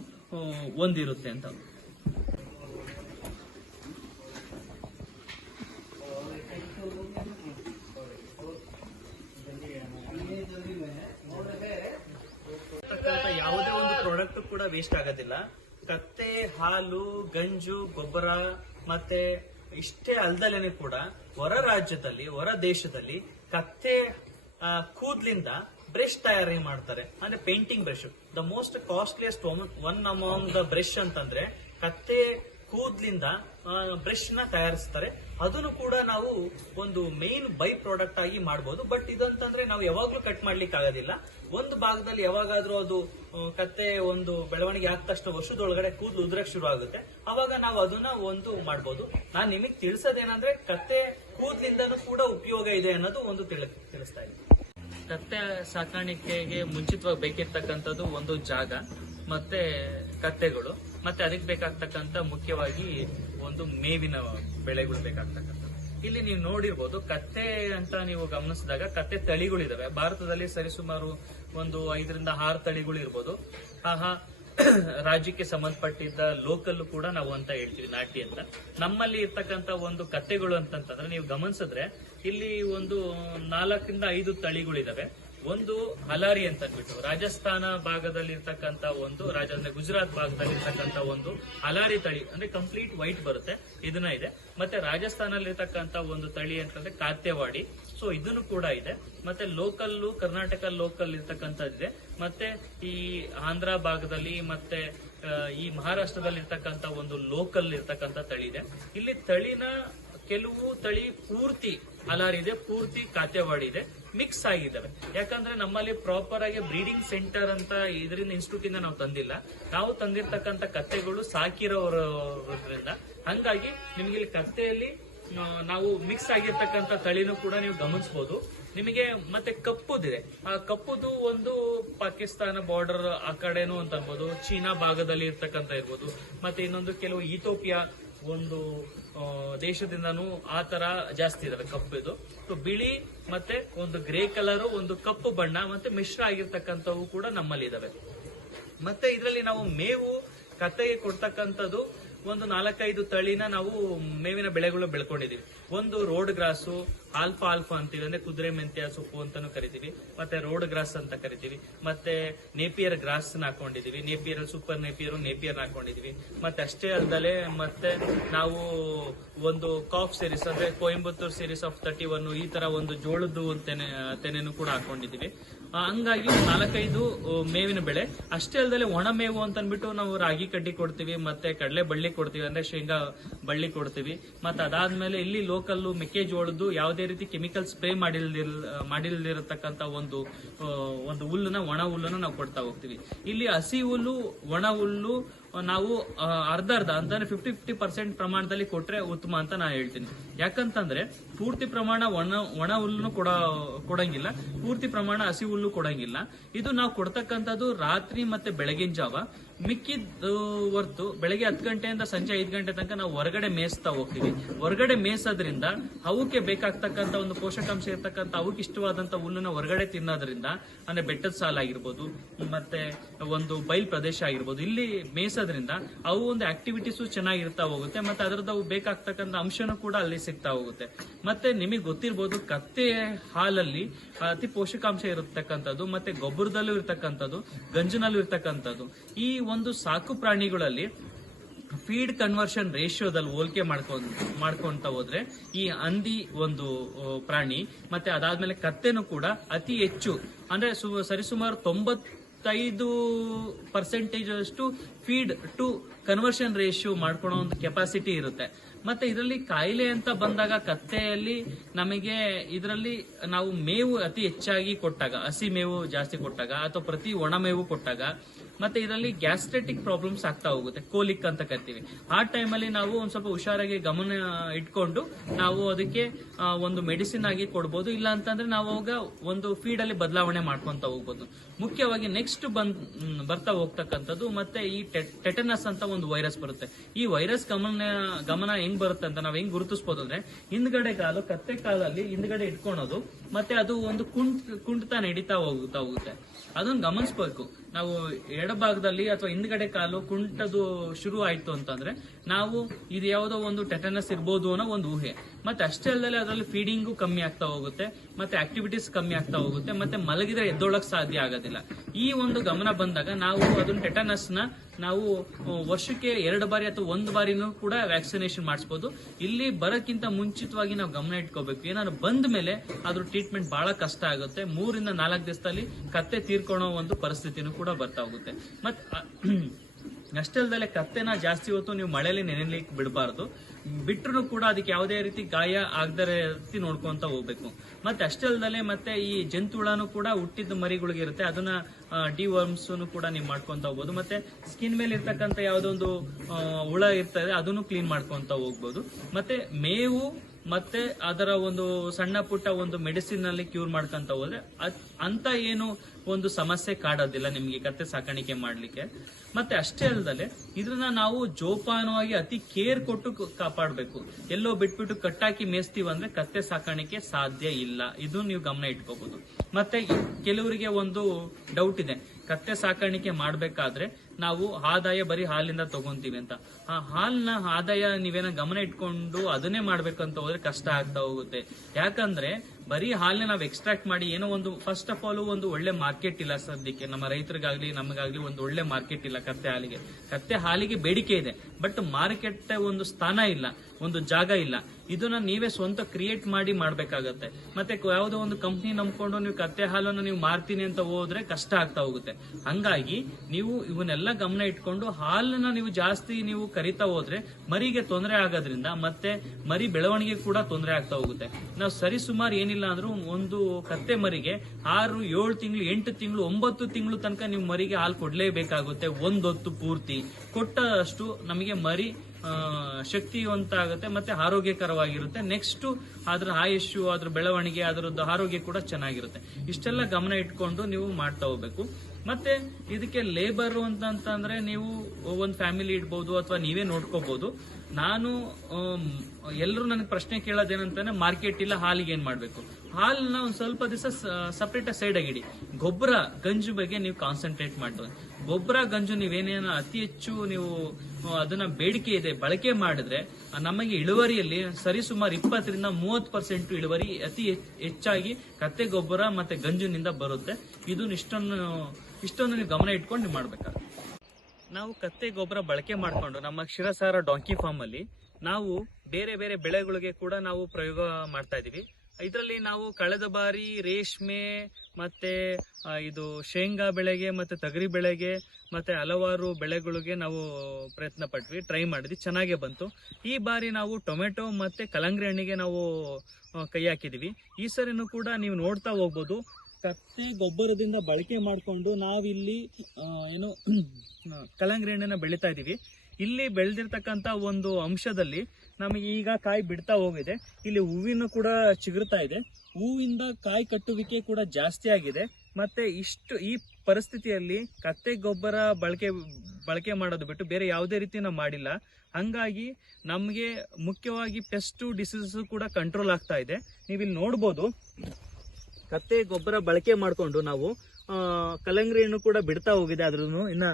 ಹೊಂದಿರುತ್ತೆ ಅಂತ. ಯಾವುದೇ ಒಂದು ಪ್ರಾಡಕ್ಟ್ ಕೂಡ ವೇಸ್ಟ್ ಆಗೋದಿಲ್ಲ. ಕತ್ತೆ ಹಾಲು, ಗಂಜು, ಗೊಬ್ಬರ ಮತ್ತೆ ಇಷ್ಟೇ ಅಲ್ದಲೇನೆ ಕೂಡ ಹೊರ ರಾಜ್ಯದಲ್ಲಿ, ಹೊರ ದೇಶದಲ್ಲಿ ಕತ್ತೆ ಕೂದ್ಲಿಂದ ಬ್ರಷ್ ತಯಾರಿ ಮಾಡ್ತಾರೆ. ಅಂದ್ರೆ painting brush. The most costliest one among the brush ಅಂತಂದ್ರೆ ಕತ್ತೆ ಕೂದ್ಲಿಂದ ಬ್ರಷ್ ನ ತಯಾರಿಸ್ತಾರೆ. ಅದನ್ನು ಕೂಡ ನಾವು ಒಂದು ಮೇನ್ ಬೈ ಪ್ರಾಡಕ್ಟ್ ಆಗಿ ಮಾಡಬಹುದು. ಬಟ್ ಇದಂತಂದ್ರೆ ನಾವು ಯಾವಾಗ್ಲೂ ಕಟ್ ಮಾಡ್ಲಿಕ್ಕೆ ಆಗೋದಿಲ್ಲ. ಒಂದು ಭಾಗದಲ್ಲಿ ಯಾವಾಗಾದ್ರೂ ಅದು ಕತ್ತೆ ಒಂದು ಬೆಳವಣಿಗೆ ಆದ ತಕ್ಷಣ ವರ್ಷದೊಳಗಡೆ ಕೂದಲು ಉದ್ರಕ್ ಶುರು ಆಗುತ್ತೆ. ಅವಾಗ ನಾವು ಅದನ್ನ ಒಂದು ಮಾಡಬಹುದು. ನಾನ್ ನಿಮಗೆ ತಿಳಿಸೋದೇನಂದ್ರೆ ಕತ್ತೆ ಕೂದ್ಲಿಂದನೂ ಕೂಡ ಉಪಯೋಗ ಇದೆ ಅನ್ನೋದು ಒಂದು ತಿಳಿಸ್ತಾ ಇದೆ. ಕತ್ತೆ ಸಾಕಾಣಿಕೆಗೆ ಮುಂಚಿತವಾಗಿ ಬೇಕಿರ್ತಕ್ಕಂಥದ್ದು ಒಂದು ಜಾಗ ಮತ್ತೆ ಕತ್ತೆಗಳು, ಮತ್ತೆ ಅದಕ್ಕೆ ಬೇಕಾಗ್ತಕ್ಕಂಥ ಮುಖ್ಯವಾಗಿ ಒಂದು ಮೇವಿನ ಬೆಳೆಗಳು ಬೇಕಾಗ್ತಕ್ಕಂಥದ್ದು. ಇಲ್ಲಿ ನೀವು ನೋಡಿರ್ಬೋದು ಕತ್ತೆ ಅಂತ ನೀವು ಗಮನಿಸಿದಾಗ ಕತ್ತೆ ತಳಿಗಳಿದಾವೆ. ಭಾರತದಲ್ಲಿ ಸರಿಸುಮಾರು ಒಂದು 5 ರಿಂದ 6 ತಳಿಗಳು ಇರ್ಬೋದು. ರಾಜ್ಯಕ್ಕೆ ಸಂಬಂಧಪಟ್ಟಿದ್ದ ಲೋಕಲ್ ಕೂಡ ನಾವು ಅಂತ ಹೇಳ್ತೀವಿ, ನಾಟಿ ಅಂತ. ನಮ್ಮಲ್ಲಿ ಇರ್ತಕ್ಕಂಥ ಒಂದು ಕತ್ತೆಗಳು ಅಂತಂತಂದ್ರೆ ನೀವು ಗಮನಿಸಿದ್ರೆ ಇಲ್ಲಿ ಒಂದು 4 ರಿಂದ 5 ತಳಿಗಳಿದಾವೆ. ಒಂದು ಹಲಾರಿ ಅಂತ ಅಂದ್ಬಿಟ್ಟು ರಾಜಸ್ಥಾನ ಭಾಗದಲ್ಲಿ ಇರ್ತಕ್ಕಂಥ ಒಂದು ಅಂದ್ರೆ ಗುಜರಾತ್ ಭಾಗದಲ್ಲಿ ಇರ್ತಕ್ಕಂಥ ಒಂದು ಹಲಾರಿ ತಳಿ, ಅಂದ್ರೆ ಕಂಪ್ಲೀಟ್ ವೈಟ್ ಬರುತ್ತೆ, ಇದನ್ನ ಇದೆ. ಮತ್ತೆ ರಾಜಸ್ಥಾನಲ್ಲಿ ಇರ್ತಕ್ಕಂಥ ಒಂದು ತಳಿ ಅಂತಂದ್ರೆ ಕಾತ್ಯವಾಡಿ, ಸೊ ಇದನ್ನು ಕೂಡ ಇದೆ. ಮತ್ತೆ ಲೋಕಲ್ ಕರ್ನಾಟಕ ಲೋಕಲ್ ಇರ್ತಕ್ಕಂಥದ್ದಿದೆ. ಮತ್ತೆ ಈ ಆಂಧ್ರ ಭಾಗದಲ್ಲಿ ಮತ್ತೆ ಈ ಮಹಾರಾಷ್ಟ್ರದಲ್ಲಿ ಇರ್ತಕ್ಕಂಥ ಒಂದು ಲೋಕಲ್ ಇರ್ತಕ್ಕಂಥ ತಳಿ ಇದೆ. ಇಲ್ಲಿ ತಳಿನ ಕೆಲವು ತಳಿ ಪೂರ್ತಿ ಹಲಾರಿ ಇದೆ, ಪೂರ್ತಿ ಕಾತ್ಯವಾಡಿ ಇದೆ, ಮಿಕ್ಸ್ ಆಗಿದ್ದಾವೆ. ಯಾಕಂದ್ರೆ ನಮ್ಮಲ್ಲಿ ಪ್ರಾಪರ್ ಆಗಿ ಬ್ರೀಡಿಂಗ್ ಸೆಂಟರ್ ಅಂತ ಇದರಿಂದ ಇನ್ಸ್ಟಿಟ್ಯೂಟ್ ಇಂದ ನಾವು ತಂದಿಲ್ಲ. ನಾವು ತಂದಿರ್ತಕ್ಕಂಥ ಕತ್ತೆಗಳು ಸಾಕಿರೋದ್ರಿಂದ ಹಂಗಾಗಿ ನಿಮ್ಗೆ ಇಲ್ಲಿ ಕತ್ತೆಯಲ್ಲಿ ನಾವು ಮಿಕ್ಸ್ ಆಗಿರ್ತಕ್ಕಂಥ ತಳಿನೂ ಕೂಡ ನೀವು ಗಮನಿಸಬಹುದು. ನಿಮಗೆ ಮತ್ತೆ ಕಪ್ಪುದಿದೆ. ಆ ಕಪ್ಪುದು ಒಂದು ಪಾಕಿಸ್ತಾನ ಬಾರ್ಡರ್ ಆ ಕಡೆನೂ ಅಂತ ಅನ್ಬೋದು, ಚೀನಾ ಭಾಗದಲ್ಲಿ ಇರ್ತಕ್ಕಂಥ ಇರ್ಬೋದು, ಮತ್ತೆ ಇನ್ನೊಂದು ಕೆಲವು ಇಥೋಪಿಯಾ ಒಂದು ದೇಶದಿಂದನೂ ಆ ತರ ಜಾಸ್ತಿ ಇದಾವೆ ಕಪ್ಪು. ಬಿಳಿ ಮತ್ತೆ ಒಂದು ಗ್ರೇ ಕಲರ್, ಒಂದು ಕಪ್ಪು ಬಣ್ಣ ಮತ್ತೆ ಮಿಶ್ರ ಆಗಿರ್ತಕ್ಕಂಥವು ಕೂಡ ನಮ್ಮಲ್ಲಿ ಇದಾವೆ. ಮತ್ತೆ ಇದರಲ್ಲಿ ನಾವು ಮೇವು ಕತ್ತೆಗೆ ಕೊಡ್ತಕ್ಕಂಥದ್ದು ಒಂದು 4-5 ತಳಿನ ನಾವು ಮೇವಿನ ಬೆಳೆಗಳು ಬೆಳ್ಕೊಂಡಿದೀವಿ. ಒಂದು ರೋಡ್ ಗ್ರಾಸು, ಆಲ್ಫಾ ಅಂತೀವಿ, ಅಂದ್ರೆ ಕುದುರೆ ಮೆಂತ್ಯ ಸೊಪ್ಪು ಅಂತಾನು ಕರಿತೀವಿ. ಮತ್ತೆ ರೋಡ್ ಗ್ರಾಸ್ ಅಂತ ಕರಿತೀವಿ. ಮತ್ತೆ ನೇಪಿಯರ್ ಗ್ರಾಸ್ ಹಾಕೊಂಡಿದೀವಿ, ನೇಪಿಯರ್ ಸೂಪರ್ ನೇಪಿಯರ್ ಹಾಕೊಂಡಿದೀವಿ. ಮತ್ತೆ ಅಷ್ಟೇ ಅಲ್ಲದೆ ಮತ್ತೆ ನಾವು ಒಂದು ಕಾಫ್ ಸೀರೀಸ್ ಅಂದ್ರೆ ಕೊಯಂಬತ್ತೂರ್ ಸೀರೀಸ್ ಆಫ್ 31 ಈ ತರ ಒಂದು ಜೋಳದ್ದು ತೆನೆನೂ ಕೂಡ ಹಾಕೊಂಡಿದೀವಿ. ಹಂಗಾಗಿ 4-5 ಮೇವಿನ ಬೆಳೆ. ಅಷ್ಟೇ ಅಲ್ಲದೆ ಒಣ ಮೇವು ಅಂತ ಅಂದ್ಬಿಟ್ಟು ನಾವು ರಾಗಿ ಕಡ್ಡಿ ಕೊಡ್ತೀವಿ, ಮತ್ತೆ ಕಡಲೆ ಬಳ್ಳಿ ಕೊಡ್ತೀವಿ, ಅಂದ್ರೆ ಶೇಂಗಾ ಬಳ್ಳಿ ಕೊಡ್ತೀವಿ. ಮತ್ತೆ ಅದಾದ್ಮೇಲೆ ಇಲ್ಲಿ ಲೋಕಲ್ ಮೆಕ್ಕೆಜೋಳದ್ದು ಯಾವುದೇ ರೀತಿ ಕೆಮಿಕಲ್ ಸ್ಪ್ರೇ ಮಾಡಿಲ್ದಿರತಕ್ಕಂತ ಒಂದು ಹುಲ್ಲನ್ನ, ಒಣ ಹುಲ್ಲನ್ನು ನಾವು ಕೊಡ್ತಾ ಹೋಗ್ತೀವಿ. ಇಲ್ಲಿ ಹಸಿ ಹುಲ್ಲು, ಒಣ ಹುಲ್ಲು, ನಾವು ಅರ್ಧ ಅಂತಂದ್ರೆ 50% ಪ್ರಮಾಣದಲ್ಲಿ ಕೊಟ್ರೆ ಉತ್ತಮ ಅಂತ ನಾನು ಹೇಳ್ತೀನಿ. ಯಾಕಂತಂದ್ರೆ ಪೂರ್ತಿ ಪ್ರಮಾಣ ಒಣ ಹುಲ್ಲು ಕೊಡಂಗಿಲ್ಲ, ಪೂರ್ತಿ ಪ್ರಮಾಣ ಹಸಿ ಹುಲ್ಲು ಕೊಡಂಗಿಲ್ಲ. ಇದು ನಾವು ಕೊಡ್ತಕ್ಕಂಥದ್ದು ರಾತ್ರಿ ಮತ್ತೆ ಬೆಳಗಿನ ಜಾವ. ಮಿಕ್ಕಿದ ಹೊರ್ತು ಬೆಳಗ್ಗೆ 10 ಗಂಟೆಯಿಂದ ಸಂಜೆ 5 ಗಂಟೆ ತನಕ ನಾವು ಹೊರಗಡೆ ಮೇಯಿಸ್ತಾ ಹೋಗ್ತೀವಿ. ಹೊರಗಡೆ ಮೇಯಿಸೋದ್ರಿಂದ ಅವಕ್ಕೆ ಬೇಕಾಗ್ತಕ್ಕಂಥ ಒಂದು ಪೋಷಕಾಂಶ ಇರ್ತಕ್ಕಂಥ ಅವಕ್ಕೆ ಇಷ್ಟವಾದಂತ ಹುಲ್ಲನ್ನ ಹೊರಗಡೆ ತಿನ್ನೋದ್ರಿಂದ, ಅಂದ್ರೆ ಬೆಟ್ಟದ ಸಾಲ ಆಗಿರ್ಬೋದು ಮತ್ತೆ ಒಂದು ಬಯಲು ಪ್ರದೇಶ ಆಗಿರ್ಬೋದು, ಇಲ್ಲಿ ಮೇಯಿಸೋದ್ರಿಂದ ಅವು ಒಂದು ಆಕ್ಟಿವಿಟೀಸು ಚೆನ್ನಾಗಿರ್ತಾ ಹೋಗುತ್ತೆ. ಮತ್ತೆ ಅದರದ್ದು ಅವು ಬೇಕಾಗ್ತಕ್ಕಂಥ ಅಂಶನೂ ಕೂಡ ಅಲ್ಲಿ ಸಿಗ್ತಾ ಹೋಗುತ್ತೆ. ಮತ್ತೆ ನಿಮಗೆ ಗೊತ್ತಿರ್ಬೋದು, ಕತ್ತೆ ಹಾಲಲ್ಲಿ ಅತಿ ಪೋಷಕಾಂಶ ಇರತಕ್ಕಂಥದ್ದು, ಮತ್ತೆ ಗೊಬ್ಬರದಲ್ಲೂ ಇರ್ತಕ್ಕಂಥದ್ದು, ಗಂಜಿನಲ್ಲೂ ಇರ್ತಕ್ಕಂಥದ್ದು. ಈ ಒಂದು ಸಾಕು ಪ್ರಾಣಿಗಳಲ್ಲಿ ಫೀಡ್ ಕನ್ವರ್ಷನ್ ರೇಷಿಯೋದಲ್ಲಿ ಹೋಲಿಕೆ ಮಾಡ್ಕೊಂತ ಹೋದ್ರೆ ಈ ಹಂದಿ ಒಂದು ಪ್ರಾಣಿ ಮತ್ತೆ ಅದಾದ್ಮೇಲೆ ಕತ್ತೆನೂ ಕೂಡ ಅತಿ ಹೆಚ್ಚು ಅಂದ್ರೆ ಸರಿಸುಮಾರು 95% ಅಷ್ಟು ಫೀಡ್ ಟು ಕನ್ವರ್ಷನ್ ರೇಷಿಯೋ ಮಾಡ್ಕೊಳ್ಳೋ ಒಂದು ಕೆಪಾಸಿಟಿ ಇರುತ್ತೆ. ಮತ್ತೆ ಇದರಲ್ಲಿ ಕಾಯಿಲೆ ಅಂತ ಬಂದಾಗ ಕತ್ತೆಯಲ್ಲಿ ನಮಗೆ ಇದರಲ್ಲಿ ನಾವು ಮೇವು ಅತಿ ಹೆಚ್ಚಾಗಿ ಕೊಟ್ಟಾಗ, ಹಸಿ ಮೇವು ಜಾಸ್ತಿ ಕೊಟ್ಟಾಗ ಅಥವಾ ಪ್ರತಿ ಒಣ ಮೇವು ಕೊಟ್ಟಾಗ ಮತ್ತೆ ಇದರಲ್ಲಿ ಗ್ಯಾಸ್ಟ್ರೆಟಿಕ್ ಪ್ರಾಬ್ಲಮ್ಸ್ ಆಗ್ತಾ ಹೋಗುತ್ತೆ, ಕೋಲಿಕ್ ಅಂತ ಕರಿತೀವಿ. ಆ ಟೈಮಲ್ಲಿ ನಾವು ಒಂದ್ ಸ್ವಲ್ಪ ಹುಷಾರಾಗಿ ಗಮನ ಇಟ್ಕೊಂಡು ನಾವು ಅದಕ್ಕೆ ಒಂದು ಮೆಡಿಸಿನ್ ಆಗಿ ಕೊಡ್ಬೋದು. ಇಲ್ಲ ಅಂತಂದ್ರೆ ನಾವು ಅವಾಗ ಒಂದು ಫೀಡ್ ಅಲ್ಲಿ ಬದಲಾವಣೆ ಮಾಡ್ಕೊಂತ ಹೋಗ್ಬೋದು. ಮುಖ್ಯವಾಗಿ ನೆಕ್ಸ್ಟ್ ಬರ್ತಾ ಹೋಗ್ತಕ್ಕಂಥದ್ದು ಮತ್ತೆ ಈ ಟೆಟನಸ್ ಅಂತ ಒಂದು ವೈರಸ್ ಬರುತ್ತೆ. ಈ ವೈರಸ್ ಗಮನ ಹೆಂಗ್ ಬರುತ್ತೆ ಅಂತ ನಾವ್ ಹೆಂಗ್ ಗುರುತಿಸಬಹುದು ಅಂದ್ರೆ, ಹಿಂದ್ಗಡೆ ಕಾಲು ಕತ್ತೆ ಕಾಲಲ್ಲಿ ಹಿಂದ್ಗಡೆ ಇಟ್ಕೊಳೋದು ಮತ್ತೆ ಅದು ಒಂದು ಕುಂಟ್ತಾ ನಡೀತಾ ಹೋಗುತ್ತೆ. ಅದನ್ನ ಗಮನಿಸಬೇಕು. ನಾವು ಎಡಭಾಗದಲ್ಲಿ ಅಥವಾ ಹಿಂದ್ಗಡೆ ಕಾಲು ಕುಂಟದು ಶುರು ಆಯ್ತು ಅಂತಂದ್ರೆ ನಾವು ಇದು ಯಾವುದೋ ಒಂದು ಟೆಟನಸ್ ಇರ್ಬೋದು ಅನ್ನೋ ಒಂದು ಊಹೆ. ಮತ್ತೆ ಅಷ್ಟೇ ಅಲ್ಲದೆ ಅದರಲ್ಲಿ ಫೀಡಿಂಗು ಕಮ್ಮಿ ಆಗ್ತಾ ಹೋಗುತ್ತೆ, ಮತ್ತೆ ಆಕ್ಟಿವಿಟೀಸ್ ಕಮ್ಮಿ ಆಗ್ತಾ ಹೋಗುತ್ತೆ, ಮತ್ತೆ ಮಲಗಿದ್ರೆ ಎದ್ದೊಳಕ್ ಸಾಧ್ಯ ಆಗೋದಿಲ್ಲ. ಈ ಒಂದು ಗಮನ ಬಂದಾಗ ನಾವು ಅದನ್ನ ಟೆಟನಸ್ ನ ನಾವು ವರ್ಷಕ್ಕೆ 2 ಬಾರಿ ಅಥವಾ 1 ಬಾರಿನೂ ಕೂಡ ವ್ಯಾಕ್ಸಿನೇಷನ್ ಮಾಡಿಸಬಹುದು. ಇಲ್ಲಿ ಬರೋಕ್ಕಿಂತ ಮುಂಚಿತವಾಗಿ ನಾವು ಗಮನ ಇಟ್ಕೋಬೇಕು. ಏನಾದ್ರು ಬಂದ ಮೇಲೆ ಅದ್ರ ಟ್ರೀಟ್ಮೆಂಟ್ ಬಹಳ ಕಷ್ಟ ಆಗುತ್ತೆ. 3 ರಿಂದ 4 ದಿವಸದಲ್ಲಿ ಕತ್ತೆ ತೀರ್ಕೊಳ್ಳೋ ಒಂದು ಪರಿಸ್ಥಿತಿನೂ ಕೂಡ ಬರ್ತಾ ಹೋಗುತ್ತೆ. ಮತ್ತೆ ಅಷ್ಟೇ ಅಲ್ಲದೆ ಕತ್ತೆನ ಜಾಸ್ತಿ ಹೊತ್ತು ನೀವು ಮಳೆಯಲ್ಲಿ ನೆನೆಲಿಕ್ಕೆ ಬಿಡಬಾರ್ದು. ಬಿಟ್ರು ಕೂಡ ಅದಕ್ಕೆ ಯಾವುದೇ ರೀತಿ ಗಾಯ ಆಗದೇ ರೀತಿ ನೋಡ್ಕೊಂತ ಹೋಗ್ಬೇಕು. ಮತ್ತೆ ಅಷ್ಟೇ ಅಲ್ಲದೆ ಮತ್ತೆ ಈ ಜಂತುಹುಳನು ಕೂಡ ಹುಟ್ಟಿದ ಮರಿಗಳಿಗೆ ಇರುತ್ತೆ, ಅದನ್ನ ಡಿವರ್ಮ್ಸ್ ಕೂಡ ನೀವು ಮಾಡ್ಕೊಂತ ಹೋಗ್ಬೋದು. ಮತ್ತೆ ಸ್ಕಿನ್ ಮೇಲೆ ಇರ್ತಕ್ಕಂಥ ಯಾವ್ದೊಂದು ಹುಳ ಇರ್ತದೆ ಅದನ್ನು ಕ್ಲೀನ್ ಮಾಡ್ಕೊಂತ ಹೋಗ್ಬೋದು. ಮತ್ತೆ ಮೇವು ಮತ್ತೆ ಅದರ ಒಂದು ಸಣ್ಣ ಪುಟ್ಟ ಒಂದು ಮೆಡಿಸಿನ್ ಅಲ್ಲಿ ಕ್ಯೂರ್ ಮಾಡ್ಕೊಂತ ಹೋದ್ರೆ ಅಂತ ಏನು ಒಂದು ಸಮಸ್ಯೆ ಕಾಡೋದಿಲ್ಲ ನಿಮ್ಗೆ ಕತ್ತೆ ಸಾಕಾಣಿಕೆ ಮಾಡ್ಲಿಕ್ಕೆ. ಮತ್ತೆ ಅಷ್ಟೇ ಅಲ್ಲದೆ ಇದನ್ನ ನಾವು ಜೋಪಾನವಾಗಿ ಅತಿ ಕೇರ್ ಕೊಟ್ಟು ಕಾಪಾಡಬೇಕು. ಎಲ್ಲೋ ಬಿಟ್ಬಿಟ್ಟು ಕಟ್ಟಾಕಿ ಮೇಯಿಸ್ತೀವಿ ಅಂದ್ರೆ ಕತ್ತೆ ಸಾಕಾಣಿಕೆ ಸಾಧ್ಯ ಇಲ್ಲ. ಇದು ನೀವು ಗಮನ ಇಟ್ಕೋಬಹುದು. ಮತ್ತೆ ಕೆಲವರಿಗೆ ಒಂದು ಡೌಟ್ ಇದೆ, ಕತ್ತೆ ಸಾಕಾಣಿಕೆ ಮಾಡ್ಬೇಕಾದ್ರೆ ನಾವು ಆದಾಯ ಬರೀ ಹಾಲಿಂದ ತಗೊಂತೀವಿ ಅಂತ. ಆ ಹಾಲ್ನ ಆದಾಯ ನೀವೇನ ಗಮನ ಇಟ್ಕೊಂಡು ಅದನ್ನೇ ಮಾಡ್ಬೇಕಂತ ಹೋದ್ರೆ ಕಷ್ಟ ಆಗ್ತಾ ಹೋಗುತ್ತೆ. ಯಾಕಂದ್ರೆ ಬರೀ ಹಾಲನ್ನ ನಾವು ಎಕ್ಸ್ಟ್ರಾಕ್ಟ್ ಮಾಡಿ ಏನೋ ಒಂದು ಫಸ್ಟ್ ಆಫ್ ಆಲ್ ಒಂದು ಒಳ್ಳೆ ಮಾರ್ಕೆಟ್ ಇಲ್ಲ ಸದ್ಯಕ್ಕೆ. ನಮ್ಮ ರೈತರಿಗಾಗ್ಲಿ ನಮಗಾಗ್ಲಿ ಒಂದು ಒಳ್ಳೆ ಮಾರ್ಕೆಟ್ ಇಲ್ಲ ಕತ್ತೆ ಹಾಲಿಗೆ. ಕತ್ತೆ ಹಾಲಿಗೆ ಬೇಡಿಕೆ ಇದೆ, ಬಟ್ ಮಾರ್ಕೆಟ್ ಒಂದು ಸ್ಥಾನ ಇಲ್ಲ, ಒಂದು ಜಾಗ ಇಲ್ಲ. ಇದನ್ನ ನೀವೇ ಸ್ವಂತ ಕ್ರಿಯೇಟ್ ಮಾಡಿ ಮಾಡ್ಬೇಕಾಗತ್ತೆ. ಮತ್ತೆ ಯಾವುದೋ ಒಂದು ಕಂಪ್ನಿ ನಂಬ್ಕೊಂಡು ನೀವು ಕತ್ತೆ ಹಾಲನ್ನು ನೀವು ಮಾರ್ತೀನಿ ಅಂತ ಹೋದ್ರೆ ಕಷ್ಟ ಆಗ್ತಾ ಹೋಗುತ್ತೆ. ಹಂಗಾಗಿ ನೀವು ಇವನ್ನೆಲ್ಲ ಗಮನ ಇಟ್ಕೊಂಡು ಹಾಲನ್ನ ನೀವು ಜಾಸ್ತಿ ನೀವು ಕರಿತಾ ಹೋದ್ರೆ ಮರಿಗೆ ತೊಂದರೆ ಆಗೋದ್ರಿಂದ ಮತ್ತೆ ಮರಿ ಬೆಳವಣಿಗೆ ಕೂಡ ತೊಂದರೆ ಆಗ್ತಾ ಹೋಗುತ್ತೆ. ನಾವು ಸರಿ ಸುಮಾರು ಏನಿಲ್ಲ ಅಂದ್ರೂ ಒಂದು ಕತ್ತೆ ಮರಿಗೆ 6, 7 ತಿಂಗಳು, 8 ತಿಂಗಳು, 9 ತಿಂಗಳು ತನಕ ನೀವು ಮರಿಗೆ ಹಾಲು ಕೊಡ್ಲೇಬೇಕಾಗುತ್ತೆ. ಒಂದೊತ್ತು ಪೂರ್ತಿ ಕೊಟ್ಟಷ್ಟು ನಮಗೆ ಮರಿ ಶಕ್ತಿವಂತ ಆಗುತ್ತೆ ಮತ್ತೆ ಆರೋಗ್ಯಕರವಾಗಿರುತ್ತೆ. ನೆಕ್ಸ್ಟ್ ಅದ್ರ ಆಯುಷ್ಯು, ಅದ್ರ ಬೆಳವಣಿಗೆ, ಅದರದ್ದು ಆರೋಗ್ಯ ಕೂಡ ಚೆನ್ನಾಗಿರುತ್ತೆ. ಇಷ್ಟೆಲ್ಲ ಗಮನ ಇಟ್ಕೊಂಡು ನೀವು ಮಾಡ್ತಾ ಹೋಗ್ಬೇಕು. ಮತ್ತೆ ಇದಕ್ಕೆ ಲೇಬರ್ ಅಂತಂದ್ರೆ ನೀವು ಒಂದು ಫ್ಯಾಮಿಲಿ ಇಡ್ಬೋದು ಅಥವಾ ನೀವೇ ನೋಡ್ಕೋಬಹುದು. ನಾನು ಎಲ್ಲರೂ ನನಗೆ ಪ್ರಶ್ನೆ ಕೇಳೋದೇನಂತಾನೆ, ಮಾರ್ಕೆಟ್ ಇಲ್ಲ, ಹಾಲಿಗೆ ಏನ್ ಮಾಡ್ಬೇಕು? ಹಾಲನ್ನ ಒಂದ್ ಸ್ವಲ್ಪ ದಿವಸ ಸಪರೇಟ್ ಸೈಡ್ ಆಗಿಡಿ. ಗೊಬ್ಬರ ಗಂಜು ಬಗ್ಗೆ ನೀವು ಕಾನ್ಸಂಟ್ರೇಟ್ ಮಾಡ್ಬೋದು. ಗೊಬ್ಬರ ಗಂಜು ನೀವೇನೇನು ಅತಿ ಹೆಚ್ಚು ನೀವು ಅದನ್ನ ಬೇಡಿಕೆ ಇದೆ ಬಳಕೆ ಮಾಡಿದ್ರೆ ನಮಗೆ ಇಳುವರಿಯಲ್ಲಿ ಸರಿಸುಮಾರು 20 ರಿಂದ 30% ಇಳುವರಿ ಅತಿ ಹೆಚ್ಚಾಗಿ ಕತ್ತೆ ಗೊಬ್ಬರ ಮತ್ತೆ ಗಂಜಿನಿಂದ ಬರುತ್ತೆ. ಇದು ಇಷ್ಟೊಂದು ನೀವು ಗಮನ ಇಟ್ಕೊಂಡು ನೀವು ಮಾಡ್ಬೇಕಾಗುತ್ತೆ. ನಾವು ಕತ್ತೆ ಗೊಬ್ಬರ ಬಳಕೆ ಮಾಡಿಕೊಂಡು ನಮ್ಮ ಕ್ಷೀರಸಾರ ಡಾಂಕಿ ಫಾರ್ಮ್ ಅಲ್ಲಿ ನಾವು ಬೇರೆ ಬೇರೆ ಬೆಳೆಗಳಿಗೆ ಕೂಡ ನಾವು ಪ್ರಯೋಗ ಮಾಡ್ತಾ ಇದೀವಿ. ಇದರಲ್ಲಿ ನಾವು ಕಳೆದ ಬಾರಿ ರೇಷ್ಮೆ ಮತ್ತೆ ಇದು ಶೇಂಗಾ ಬೆಳೆಗೆ ಮತ್ತೆ ತೊಗರಿ ಬೆಳೆಗೆ ಮತ್ತೆ ಹಲವಾರು ಬೆಳೆಗಳಿಗೆ ನಾವು ಪ್ರಯತ್ನ ಪಟ್ವಿ, ಟ್ರೈ ಮಾಡಿದ್ವಿ, ಚೆನ್ನಾಗೇ ಬಂತು. ಈ ಬಾರಿ ನಾವು ಟೊಮೆಟೊ ಮತ್ತೆ ಕಲ್ಲಂಗಡಿ ಹಣ್ಣಿಗೆ ನಾವು ಕೈ ಹಾಕಿದೀವಿ. ಈ ಸರಿನೂ ಕೂಡ ನೀವು ನೋಡ್ತಾ ಹೋಗ್ಬೋದು, ಕತ್ತೆ ಗೊಬ್ಬರದಿಂದ ಬಳಕೆ ಮಾಡಿಕೊಂಡು ನಾವಿಲ್ಲಿ ಏನು ಕಲ್ಲಂಗಡಿ ಹಣ್ಣನ್ನ ಬೆಳೀತಾ ಇದೀವಿ. ಇಲ್ಲಿ ಬೆಳೆದಿರ್ತಕ್ಕಂಥ ಒಂದು ಅಂಶದಲ್ಲಿ ನಮಗೆ ಈಗ ಕಾಯಿ ಬಿಡ್ತಾ ಹೋಗಿದೆ. ಇಲ್ಲಿ ಹೂವಿನ ಕೂಡ ಚಿಗುರ್ತಾ ಇದೆ. ಹೂವಿಂದ ಕಾಯಿ ಕಟ್ಟುವಿಕೆ ಕೂಡ ಜಾಸ್ತಿ ಆಗಿದೆ. ಮತ್ತೆ ಈ ಪರಿಸ್ಥಿತಿಯಲ್ಲಿ ಕತ್ತೆ ಗೊಬ್ಬರ ಬಳಕೆ ಮಾಡೋದು ಬಿಟ್ಟು ಬೇರೆ ಯಾವುದೇ ರೀತಿ ನಾವು ಮಾಡಿಲ್ಲ. ಹಂಗಾಗಿ ನಮಗೆ ಮುಖ್ಯವಾಗಿ ಪೆಸ್ಟ್ ಡಿಸೀಸಸ್ ಕೂಡ ಕಂಟ್ರೋಲ್ ಆಗ್ತಾ ಇದೆ. ನೀವಿಲ್ಲಿ ನೋಡ್ಬೋದು, ಕತ್ತೆ ಗೊಬ್ಬರ ಬಳಕೆ ಮಾಡಿಕೊಂಡು ನಾವು ಕಲ್ಲಂಗಡಿ ಹಣ್ಣು ಕೂಡ ಬಿಡ್ತಾ ಹೋಗಿದೆ. ಆದ್ರೂ ಇನ್ನ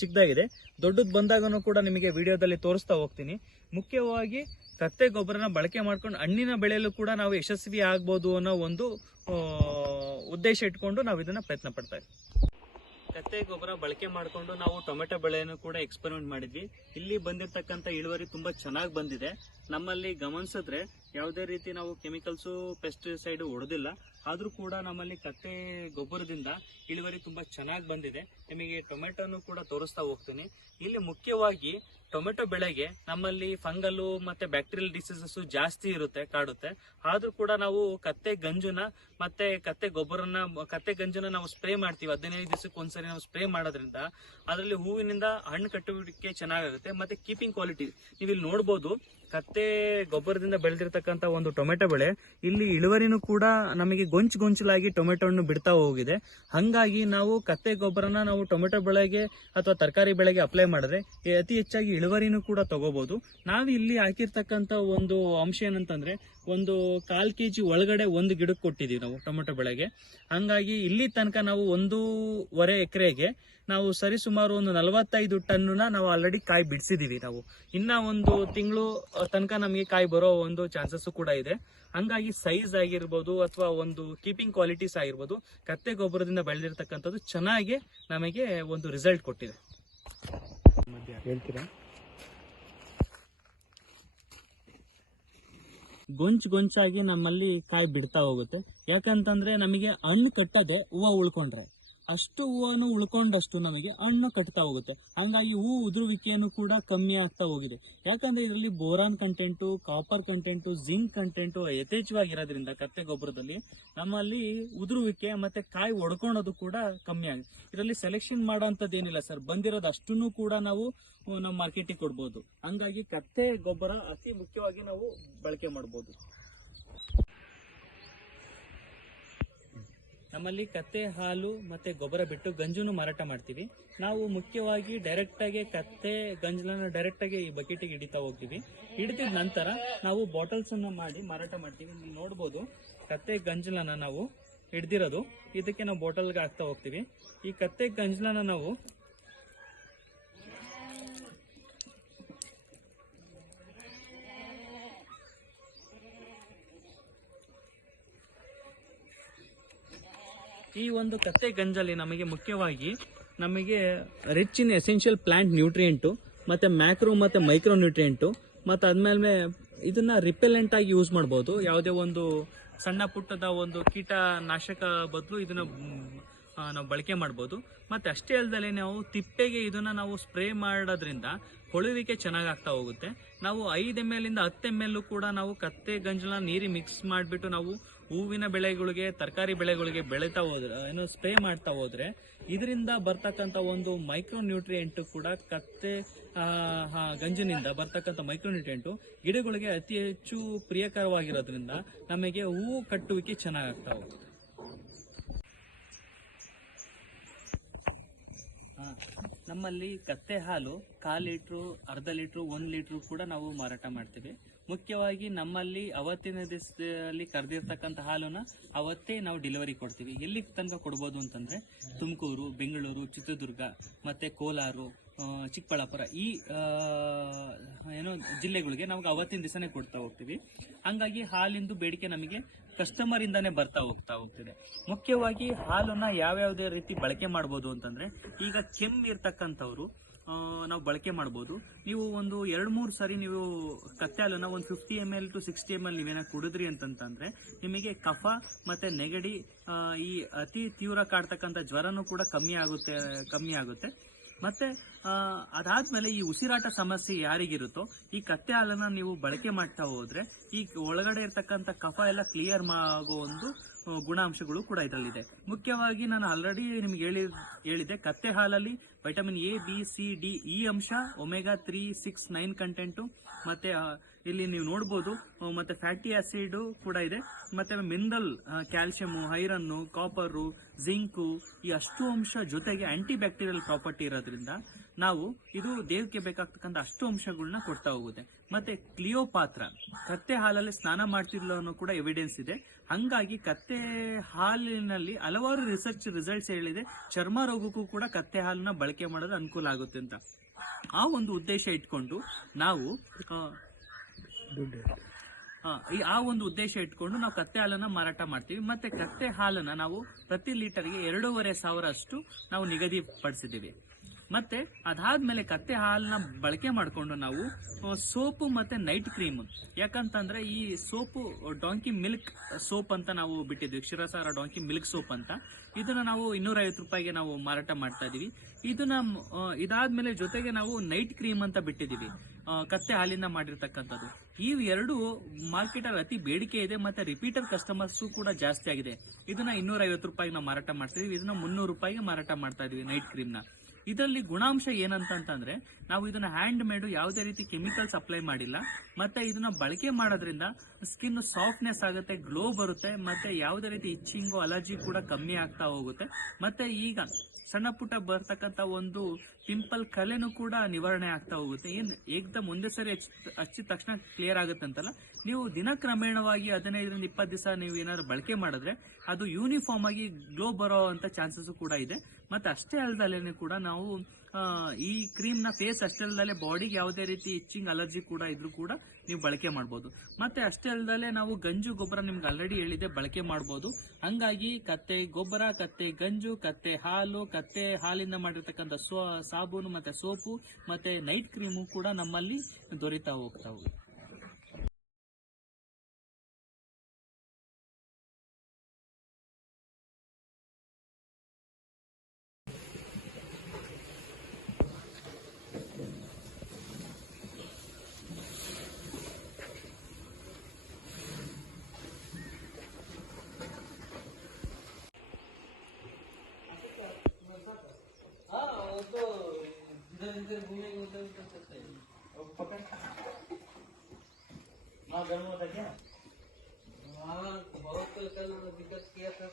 ಚಿಕ್ಕದಾಗಿದೆ. ದೊಡ್ಡದು ಬಂದಾಗನು ಕೂಡ ನಿಮಗೆ ವಿಡಿಯೋದಲ್ಲಿ ತೋರಿಸ್ತಾ ಹೋಗ್ತೀನಿ. ಮುಖ್ಯವಾಗಿ ಕತ್ತೆ ಗೊಬ್ಬರನ ಬಳಕೆ ಮಾಡ್ಕೊಂಡು ಹಣ್ಣಿನ ಬೆಳೆಯಲು ಕೂಡ ನಾವು ಯಶಸ್ವಿ ಆಗ್ಬೋದು ಅನ್ನೋ ಒಂದು ಉದ್ದೇಶ ಇಟ್ಕೊಂಡು ನಾವು ಇದನ್ನ ಪ್ರಯತ್ನ ಪಡ್ತಾ ಇದ್ದೀವಿ. ಕತ್ತೆ ಗೊಬ್ಬರ ಬಳಕೆ ಮಾಡಿಕೊಂಡು ನಾವು ಟೊಮೆಟೊ ಬೆಳೆಯನ್ನು ಕೂಡ ಎಕ್ಸ್ಪೆರಿಮೆಂಟ್ ಮಾಡಿದ್ವಿ. ಇಲ್ಲಿ ಬಂದಿರತಕ್ಕಂಥ ಇಳುವರಿ ತುಂಬಾ ಚೆನ್ನಾಗಿ ಬಂದಿದೆ. ನಮ್ಮಲ್ಲಿ ಗಮನಿಸಿದ್ರೆ ಯಾವುದೇ ರೀತಿ ನಾವು ಕೆಮಿಕಲ್ಸು ಪೆಸ್ಟಿಸೈಡ್ ಹೊಡೆದಿಲ್ಲ. ಆದ್ರೂ ಕೂಡ ನಮ್ಮಲ್ಲಿ ಕತ್ತೆ ಗೊಬ್ಬರದಿಂದ ಇಳುವರಿ ತುಂಬಾ ಚೆನ್ನಾಗಿ ಬಂದಿದೆ. ನಿಮಗೆ ಟೊಮೆಟೊನು ಕೂಡ ತೋರಿಸ್ತಾ ಹೋಗ್ತೀನಿ. ಇಲ್ಲಿ ಮುಖ್ಯವಾಗಿ ಟೊಮೆಟೊ ಬೆಳೆಗೆ ನಮ್ಮಲ್ಲಿ ಫಂಗಲ್ಲು ಮತ್ತೆ ಬ್ಯಾಕ್ಟೀರಿಯಲ್ ಡಿಸೀಸಸ್ ಜಾಸ್ತಿ ಕಾಡುತ್ತೆ. ಆದ್ರೂ ಕೂಡ ನಾವು ಕತ್ತೆ ಗಂಜುನ ಮತ್ತೆ ಕತ್ತೆ ಗಂಜನ್ನ ನಾವು ಸ್ಪ್ರೇ ಮಾಡ್ತೀವಿ. 15 ದಿವಸಕ್ಕೆ ಒಂದ್ಸರಿ ನಾವು ಸ್ಪ್ರೇ ಮಾಡೋದ್ರಿಂದ ಅದರಲ್ಲಿ ಹೂವಿನಿಂದ ಹಣ್ಣು ಕಟ್ಟುವಿಕೆ ಚೆನ್ನಾಗುತ್ತೆ. ಮತ್ತೆ ಕೀಪಿಂಗ್ ಕ್ವಾಲಿಟಿ ನೀವಿಲ್ಲಿ ನೋಡ್ಬೋದು. ಕತ್ತೆ ಗೊಬ್ಬರದಿಂದ ಬೆಳೆದಿರ್ತಕ್ಕಂಥ ಒಂದು ಟೊಮೆಟೊ ಬೆಳೆ ಇಲ್ಲಿ ಇಳುವರಿನೂ ಕೂಡ ನಮಗೆ ಗೊಂಚಲಾಗಿ ಟೊಮೆಟೊ ಹಣ್ಣು ಬಿಡ್ತಾ ಹೋಗಿದೆ. ಹಂಗಾಗಿ ನಾವು ಕತ್ತೆ ಗೊಬ್ಬರನ ನಾವು ಟೊಮೆಟೊ ಬೆಳೆಗೆ ಅಥವಾ ತರಕಾರಿ ಬೆಳೆಗೆ ಅಪ್ಲೈ ಮಾಡಿದ್ರೆ ಅತಿ ಹೆಚ್ಚಾಗಿ ಇಳುವರಿನೂ ಕೂಡ ತಗೋಬಹುದು. ನಾವು ಇಲ್ಲಿ ಹಾಕಿರ್ತಕ್ಕಂಥ ಒಂದು ಅಂಶ ಏನಂತಂದ್ರೆ ಒಂದು 1/4 kg ಒಳಗಡೆ ಒಂದು ಗಿಡಕ್ಕೆ ಕೊಟ್ಟಿದೀವಿ ನಾವು ಟೊಮೆಟೊ ಬೆಳೆಗೆ. ಹಂಗಾಗಿ ಇಲ್ಲಿ ತನಕ ನಾವು 1.5 ಎಕರೆಗೆ ನಾವು ಸರಿಸುಮಾರು ಒಂದು 45 ಟನ್ನನ್ನ ನಾವು ಆಲ್ರೆಡಿ ಕಾಯಿ ಬಿಡಿಸಿದೀವಿ. ನಾವು ಇನ್ನ ಒಂದು ತಿಂಗಳು ತನಕ ನಮಗೆ ಕಾಯಿ ಬರೋ ಒಂದು ಚಾನ್ಸಸ್ ಕೂಡ ಇದೆ. ಹಂಗಾಗಿ ಸೈಜ್ ಆಗಿರ್ಬೋದು ಅಥವಾ ಒಂದು ಕೀಪಿಂಗ್ ಕ್ವಾಲಿಟೀಸ್ ಆಗಿರ್ಬೋದು, ಕತ್ತೆ ಗೊಬ್ಬರದಿಂದ ಬೆಳೆದಿರ್ತಕ್ಕಂಥದ್ದು ಚೆನ್ನಾಗಿ ನಮಗೆ ಒಂದು ರಿಸಲ್ಟ್ ಕೊಟ್ಟಿದೆ. ಹೇಳ್ತೀರಾ? ಗೊಂಚಾಗಿ ನಮ್ಮಲ್ಲಿ ಕಾಯಿ ಬಿಡ್ತಾ ಹೋಗುತ್ತೆ. ಯಾಕಂತಂದ್ರೆ ನಮಗೆ ಹಣ್ಣು ಕಟ್ಟದೆ ಹೂವು ಉಳ್ಕೊಂಡ್ರೆ ಅಷ್ಟು ಹೂವನ್ನು ಉಳ್ಕೊಂಡಷ್ಟು ನಮಗೆ ಹಣ್ಣು ಕಟ್ತಾ ಹೋಗುತ್ತೆ. ಹಂಗಾಗಿ ಹೂ ಉದುರುವಿಕೆಯನ್ನು ಕೂಡ ಕಮ್ಮಿ ಆಗ್ತಾ ಹೋಗಿದೆ. ಯಾಕಂದ್ರೆ ಇದರಲ್ಲಿ boron content, copper content, zinc content ಯಥೇಚ್ಛವಾಗಿರೋದ್ರಿಂದ ಕತ್ತೆ ಗೊಬ್ಬರದಲ್ಲಿ ನಮ್ಮಲ್ಲಿ ಉದುರುವಿಕೆ ಮತ್ತೆ ಕಾಯಿ ಒಡ್ಕೊಳೋದು ಕೂಡ ಕಮ್ಮಿ ಆಗಿದೆ. ಇದರಲ್ಲಿ ಸೆಲೆಕ್ಷನ್ ಮಾಡೋಂಥದ್ದು ಏನಿಲ್ಲ ಸರ್, ಬಂದಿರೋದು ಅಷ್ಟನ್ನು ಕೂಡ ನಾವು ನಮ್ಮ ಮಾರ್ಕೆಟಿಗೆ ಕೊಡ್ಬೋದು. ಹಂಗಾಗಿ ಕತ್ತೆ ಗೊಬ್ಬರ ಅತಿ ಮುಖ್ಯವಾಗಿ ನಾವು ಬಳಕೆ ಮಾಡ್ಬೋದು. ನಮ್ಮಲ್ಲಿ ಕತ್ತೆ ಹಾಲು ಮತ್ತೆ ಗೊಬ್ಬರ ಬಿಟ್ಟು ಗಂಜುನು ಮಾರಾಟ ಮಾಡ್ತೀವಿ. ನಾವು ಮುಖ್ಯವಾಗಿ ಡೈರೆಕ್ಟ್ ಆಗಿ ಕತ್ತೆ ಗಂಜಲನ್ನ ಡೈರೆಕ್ಟ್ ಆಗಿ ಈ ಬಕೆಟಿಗೆ ಹಿಡಿತಾ ಹೋಗ್ತೀವಿ. ಹಿಡಿದ ನಂತರ ನಾವು ಬಾಟಲ್ಸ್ ಅನ್ನ ಮಾಡಿ ಮಾರಾಟ ಮಾಡ್ತೀವಿ. ನೀವು ನೋಡ್ಬೋದು, ಕತ್ತೆ ಗಂಜಲನ್ನ ನಾವು ಹಿಡ್ದಿರೋದು ಇದಕ್ಕೆ ನಾವು ಬಾಟಲ್ಗೆ ಹಾಕ್ತಾ ಹೋಗ್ತೀವಿ. ಈ ಕತ್ತೆ ಗಂಜಲನ್ನ ನಾವು ಈ ಒಂದು ಕತ್ತೆ ಗಂಜಲ್ಲಿ ನಮಗೆ ಮುಖ್ಯವಾಗಿ rich in essential plant nutrient ಮತ್ತೆ ಮ್ಯಾಕ್ರೋ ಮತ್ತೆ ಮೈಕ್ರೋ ನ್ಯೂಟ್ರಿಯೆಂಟು ಮತ್ತೆ ಅದ್ಮೇಲೆ ಇದನ್ನ ರಿಪೆಲೆಂಟ್ ಆಗಿ ಯೂಸ್ ಮಾಡ್ಬೋದು. ಯಾವುದೇ ಒಂದು ಸಣ್ಣ ಪುಟ್ಟದ ಒಂದು ಕೀಟನಾಶಕ ಬದಲು ಇದನ್ನ ನಾವು ಬಳಕೆ ಮಾಡ್ಬೋದು. ಮತ್ತೆ ಅಷ್ಟೇ ಅಲ್ಲದೆ ನಾವು ತಿಪ್ಪೆಗೆ ಇದನ್ನ ನಾವು ಸ್ಪ್ರೇ ಮಾಡೋದ್ರಿಂದ ಕೊಳುವಿಕೆ ಚೆನ್ನಾಗಿ ಆಗ್ತಾ ಹೋಗುತ್ತೆ. ನಾವು 5 ml ಇಂದ 10 ml ಕೂಡ ನಾವು ಕತ್ತೆ ಗಂಜಲ ನೀರಿಗೆ ಮಿಕ್ಸ್ ಮಾಡಿಬಿಟ್ಟು ನಾವು ಹೂವಿನ ಬೆಳೆಗಳಿಗೆ, ತರಕಾರಿ ಬೆಳೆಗಳಿಗೆ ಬೆಳೀತಾ ಹೋದ್ರೆ ಸ್ಪ್ರೇ ಮಾಡ್ತಾ ಹೋದ್ರೆ ಇದರಿಂದ ಬರ್ತಕ್ಕಂಥ ಒಂದು ಮೈಕ್ರೋ ನ್ಯೂಟ್ರಿಯೆಂಟ್ ಕೂಡ ಕತ್ತೆ ಗಂಜಿನಿಂದ ಬರ್ತಕ್ಕಂಥ ಮೈಕ್ರೋ ನ್ಯೂಟ್ರಿಯೆಂಟು ಗಿಡಗಳಿಗೆ ಅತಿ ಹೆಚ್ಚು ಪ್ರಿಯಕರವಾಗಿರೋದ್ರಿಂದ ನಮಗೆ ಹೂವು ಕಟ್ಟುವಿಕೆ ಚೆನ್ನಾಗಿ ಆಗ್ತಾ ಹೋಗುತ್ತೆ. ನಮ್ಮಲ್ಲಿ ಕತ್ತೆ ಹಾಲು 1/4 ಲೀಟ್ರು, ಅರ್ಧ ಲೀಟ್ರು, 1 ಲೀಟ್ರು ಕೂಡ ನಾವು ಮಾರಾಟ ಮಾಡ್ತೀವಿ. ಮುಖ್ಯವಾಗಿ ನಮ್ಮಲ್ಲಿ ಅವತ್ತಿನ ದಿವಸದಲ್ಲಿ ಕರೆದಿರ್ತಕ್ಕಂಥ ಹಾಲನ್ನ ಅವತ್ತೇ ನಾವು ಡೆಲಿವರಿ ಕೊಡ್ತೀವಿ. ಎಲ್ಲಿ ತನಕ ಕೊಡ್ಬೋದು ಅಂತಂದ್ರೆ ತುಮಕೂರು, ಬೆಂಗಳೂರು, ಚಿತ್ರದುರ್ಗ ಮತ್ತೆ ಕೋಲಾರ, ಚಿಕ್ಕಬಳ್ಳಾಪುರ ಈ ಜಿಲ್ಲೆಗಳಿಗೆ ನಮ್ಗೆ ಅವತ್ತಿನ ದಿವಸನೇ ಕೊಡ್ತಾ ಹೋಗ್ತೀವಿ. ಹಂಗಾಗಿ ಹಾಲಿಂದು ಬೇಡಿಕೆ ನಮಗೆ ಕಸ್ಟಮರ್ ಇಂದಾನೆ ಬರ್ತಾ ಹೋಗ್ತಿದೆ. ಮುಖ್ಯವಾಗಿ ಹಾಲನ್ನ ಯಾವ್ಯಾವುದೇ ರೀತಿ ಬಳಕೆ ಮಾಡ್ಬೋದು ಅಂತಂದ್ರೆ, ಈಗ ಕೆಮ್ಮು ಇರ್ತಕ್ಕಂಥವ್ರು ನಾವು ಬಳಕೆ ಮಾಡ್ಬೋದು. ನೀವು ಒಂದು 2-3 ಸರಿ ನೀವು ಕತ್ತೆ ಹಾಲನ್ನ ಒಂದು 50 ml to 60 ml ನೀವೇನ ಕುಡಿದ್ರಿ ಅಂತಂದ್ರೆ ನಿಮಗೆ ಕಫ ಮತ್ತೆ ನೆಗಡಿ, ಈ ಅತಿ ತೀವ್ರ ಕಾಡ್ತಕ್ಕಂಥ ಜ್ವರನೂ ಕೂಡ ಕಮ್ಮಿ ಆಗುತ್ತೆ. ಮತ್ತೆ ಅದಾದ್ಮೇಲೆ ಈ ಉಸಿರಾಟ ಸಮಸ್ಯೆ ಯಾರಿಗಿರುತ್ತೋ ಈ ಕತ್ತೆ ಹಾಲನ್ನ ನೀವು ಬಳಕೆ ಮಾಡ್ತಾ ಹೋದ್ರೆ ಈ ಒಳಗಡೆ ಇರ್ತಕ್ಕಂಥ ಕಫ ಎಲ್ಲ ಕ್ಲಿಯರ್ ಆಗೋ ಒಂದು ಗುಣಾಂಶಗಳು ಕೂಡ ಇದರಲ್ಲಿದೆ. ಮುಖ್ಯವಾಗಿ ನಾನು ಆಲ್ರೆಡಿ ನಿಮ್ಗೆ ಹೇಳಿದೆ, ಕತ್ತೆ ಹಾಲಲ್ಲಿ vitamin A, B, C, D, E ಅಂಶ, ಒಮೆಗಾ 3, 6, 9 ಕಂಟೆಂಟು, ಮತ್ತೆ ಇಲ್ಲಿ ನೀವು ನೋಡ್ಬೋದು, ಮತ್ತೆ ಫ್ಯಾಟಿ ಆಸಿಡ್ ಕೂಡ ಇದೆ, ಮತ್ತೆ mineral, calcium, iron, copper, zinc, ಈ ಅಷ್ಟು ಅಂಶ ಜೊತೆಗೆ ಆಂಟಿ ಬ್ಯಾಕ್ಟೀರಿಯಲ್ ಪ್ರಾಪರ್ಟಿ ಇರೋದ್ರಿಂದ ನಾವು ಇದು ದೇಹಕ್ಕೆ ಬೇಕಾಗ್ತಕ್ಕಂಥ ಅಷ್ಟು ಅಂಶಗಳನ್ನ ಕೊಡ್ತಾ ಹೋಗುತ್ತೆ. ಮತ್ತೆ ಕ್ಲಿಯೋಪಾತ್ರ ಕತ್ತೆ ಹಾಲಲ್ಲಿ ಸ್ನಾನ ಮಾಡ್ತಿರ್ಲೋ ಅನ್ನೋ ಕೂಡ ಎವಿಡೆನ್ಸ್ ಇದೆ. ಹಂಗಾಗಿ ಕತ್ತೆ ಹಾಲಿನಲ್ಲಿ ಹಲವಾರು ರಿಸಲ್ಟ್ಸ್ ಹೇಳಿದೆ, ಚರ್ಮ ರೋಗಕ್ಕೂ ಕೂಡ ಕತ್ತೆ ಹಾಲನ್ನ ಬಳಕೆ ಮಾಡೋದು ಅನುಕೂಲ ಆಗುತ್ತೆ ಅಂತ. ಆ ಒಂದು ಉದ್ದೇಶ ಇಟ್ಕೊಂಡು ನಾವು ಕತ್ತೆ ಹಾಲನ್ನ ಮಾರಾಟ ಮಾಡ್ತೀವಿ. ಮತ್ತೆ ಕತ್ತೆ ಹಾಲನ್ನ ನಾವು ಪ್ರತಿ ಲೀಟರ್ಗೆ 2,500 ಅಷ್ಟು ನಾವು ನಿಗದಿಪಡಿಸಿದ್ದೀವಿ. ಮತ್ತೆ ಅದಾದ್ಮೇಲೆ ಕತ್ತೆ ಹಾಲನ್ನ ಬಳಕೆ ಮಾಡಿಕೊಂಡು ನಾವು ಸೋಪು ಮತ್ತೆ ನೈಟ್ ಕ್ರೀಮ್, ಯಾಕಂತಂದ್ರೆ ಈ ಸೋಪು ಡಾಂಕಿ ಮಿಲ್ಕ್ ಸೋಪ್ ಅಂತ ನಾವು ಬಿಟ್ಟಿದ್ವಿ, ಕ್ಷೀರಸಾರ ಡಾಂಕಿ ಮಿಲ್ಕ್ ಸೋಪ್ ಅಂತ. ಇದನ್ನ ನಾವು 250 ರೂಪಾಯಿಗೆ ನಾವು ಮಾರಾಟ ಮಾಡ್ತಾ ಇದೀವಿ. ಇದನ್ನ ಇದಾದ್ಮೇಲೆ ಜೊತೆಗೆ ನಾವು ನೈಟ್ ಕ್ರೀಮ್ ಅಂತ ಬಿಟ್ಟಿದೀವಿ, ಕತ್ತೆ ಹಾಲಿಂದ ಮಾಡಿರ್ತಕ್ಕಂಥದ್ದು. ಈ ಎರಡು ಮಾರ್ಕೆಟ್ ಅಲ್ಲಿ ಅತಿ ಬೇಡಿಕೆ ಇದೆ, ಮತ್ತೆ ರಿಪೀಟರ್ ಕಸ್ಟಮರ್ಸ್ ಕೂಡ ಜಾಸ್ತಿ ಆಗಿದೆ. ಇದನ್ನ 250 ರೂಪಾಯಿಗೆ ನಾವು ಮಾರಾಟ ಮಾಡ್ತಿದೀವಿ. ಇದನ್ನ 300 ರೂಪಾಯಿಗೆ ಮಾರಾಟ ಮಾಡ್ತಾ ಇದೀವಿ ನೈಟ್ ಕ್ರೀಮ್ ನ. ಇದರಲ್ಲಿ ಗುಣಾಂಶ ಏನಂತಂದ್ರೆ, ನಾವು ಇದನ್ನ ಹ್ಯಾಂಡ್ ಮೇಡ್, ಯಾವುದೇ ರೀತಿ ಕೆಮಿಕಲ್ಸ್ ಅಪ್ಲೈ ಮಾಡಿಲ್ಲ. ಮತ್ತೆ ಇದನ್ನ ಬಳಕೆ ಮಾಡೋದ್ರಿಂದ ಸ್ಕಿನ್ ಸಾಫ್ಟ್ನೆಸ್ ಆಗುತ್ತೆ, ಗ್ಲೋ ಬರುತ್ತೆ, ಮತ್ತೆ ಯಾವುದೇ ರೀತಿ ಇಚ್ಚಿಂಗು, ಅಲರ್ಜಿ ಕೂಡ ಕಮ್ಮಿ ಆಗ್ತಾ ಹೋಗುತ್ತೆ. ಮತ್ತೆ ಈಗ ಸಣ್ಣ ಪುಟ್ಟ ಬರ್ತಕ್ಕಂಥ ಒಂದು ಪಿಂಪಲ್ ಕಲೆನೂ ಕೂಡ ನಿವಾರಣೆ ಆಗ್ತಾ ಹೋಗುತ್ತೆ. ಏಕ್ದಮ್ ಒಂದೇ ಸರಿ ಹಚ್ಚಿದ ತಕ್ಷಣ ಕ್ಲಿಯರ್ ಆಗುತ್ತೆ ಅಂತಲ್ಲ, ನೀವು ದಿನಕ್ರಮೇಣವಾಗಿ 15ರಿಂದ 20 ದಿವಸ ನೀವು ಏನಾದ್ರು ಬಳಕೆ ಮಾಡಿದ್ರೆ ಅದು ಯೂನಿಫಾರ್ಮ್ ಆಗಿ ಗ್ಲೋ ಬರೋ ಅಂತ ಚಾನ್ಸಸ್ ಕೂಡ ಇದೆ. ಮತ್ತೆ ಅಷ್ಟೇ ಅಲ್ಲದಲ್ಲೇ ಕೂಡ ನಾವು ಈ ಕ್ರೀಮ್ ನ ಫೇಸ್ ಅಷ್ಟೇ ಅಲ್ಲದೆ ಬಾಡಿಗೆ ಯಾವುದೇ ರೀತಿ ಇಚ್ಚಿಂಗ್, ಅಲರ್ಜಿ ಕೂಡ ಇದ್ರೂ ಕೂಡ ನೀವು ಬಳಕೆ ಮಾಡಬಹುದು. ಮತ್ತೆ ಅಷ್ಟೇ ಅಲ್ಲದೆ ನಾವು ಗಂಜು ಗೊಬ್ಬರ ನಿಮ್ಗೆ ಆಲ್ರೆಡಿ ಹೇಳಿದೆ, ಬಳಕೆ ಮಾಡಬಹುದು. ಹಂಗಾಗಿ ಕತ್ತೆ ಗೊಬ್ಬರ, ಕತ್ತೆ ಗಂಜು, ಕತ್ತೆ ಹಾಲು, ಕತ್ತೆ ಹಾಲಿಂದ ಮಾಡಿರ್ತಕ್ಕಂಥ ಸಾಬೂನು, ಮತ್ತೆ ಸೋಪು, ಮತ್ತೆ ನೈಟ್ ಕ್ರೀಮು ಕೂಡ ನಮ್ಮಲ್ಲಿ ದೊರೀತಾ ಹೋಗ್ತಾವೆ. गर्म होता क्या? हाँ, बहुत कल दिक्कत किया था।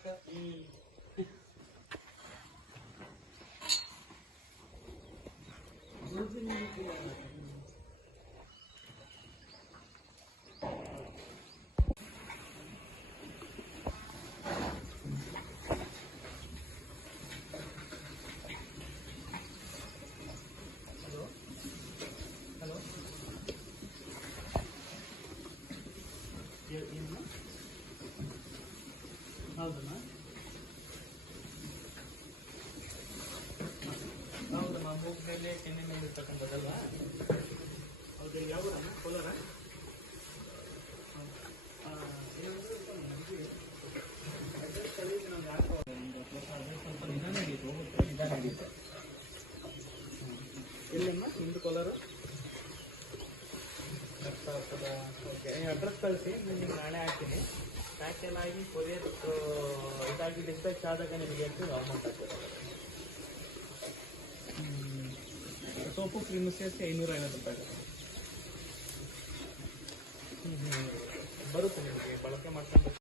दो दिन नहीं किया। ಹೌದಮ್ಮ, ಹೌದಮ್ಮ, ಮೂಗ್ ಮೇಲೆ ಕೆನ್ನೆ ಮೇಲೆ ಇರ್ತಕ್ಕಂಥದ್ದಲ್ವಾ? ಹೌದು, ಯಾವ ಊರಮ್ಮ? ಕೋಲಾರ? ಎಲ್ಲಮ್ಮ ನಿಮ್ದು ಕೋಲಾರ? ಓಕೆ, ಅಡ್ರೆಸ್ ಕಳಿಸಿ, ನಿಮ್ಗೆ ನಾಳೆ ಹಾಕ್ತೀನಿ. ಪ್ಯಾಕ್ ಎಲ್ಲ ಆಗಿ ಕೊರಿಯರ್ ಇದಾಗಿ ಡಿಸ್ಪ್ಯಾಚ್ ಆದಾಗ ನಿಮಗೆ ಹೇಳ್ತೀವಿ, ಅಮೌಂಟ್ ಆಗ್ತದೆ. ಸೋಪು ಕ್ರೀಮ್ ಸೇರಿಸಿ 550 ರೂಪಾಯಿ ಬರುತ್ತೆ ನಿಮಗೆ ಬಳಕೆ ಮಾಡ್ಕೊಂಡು.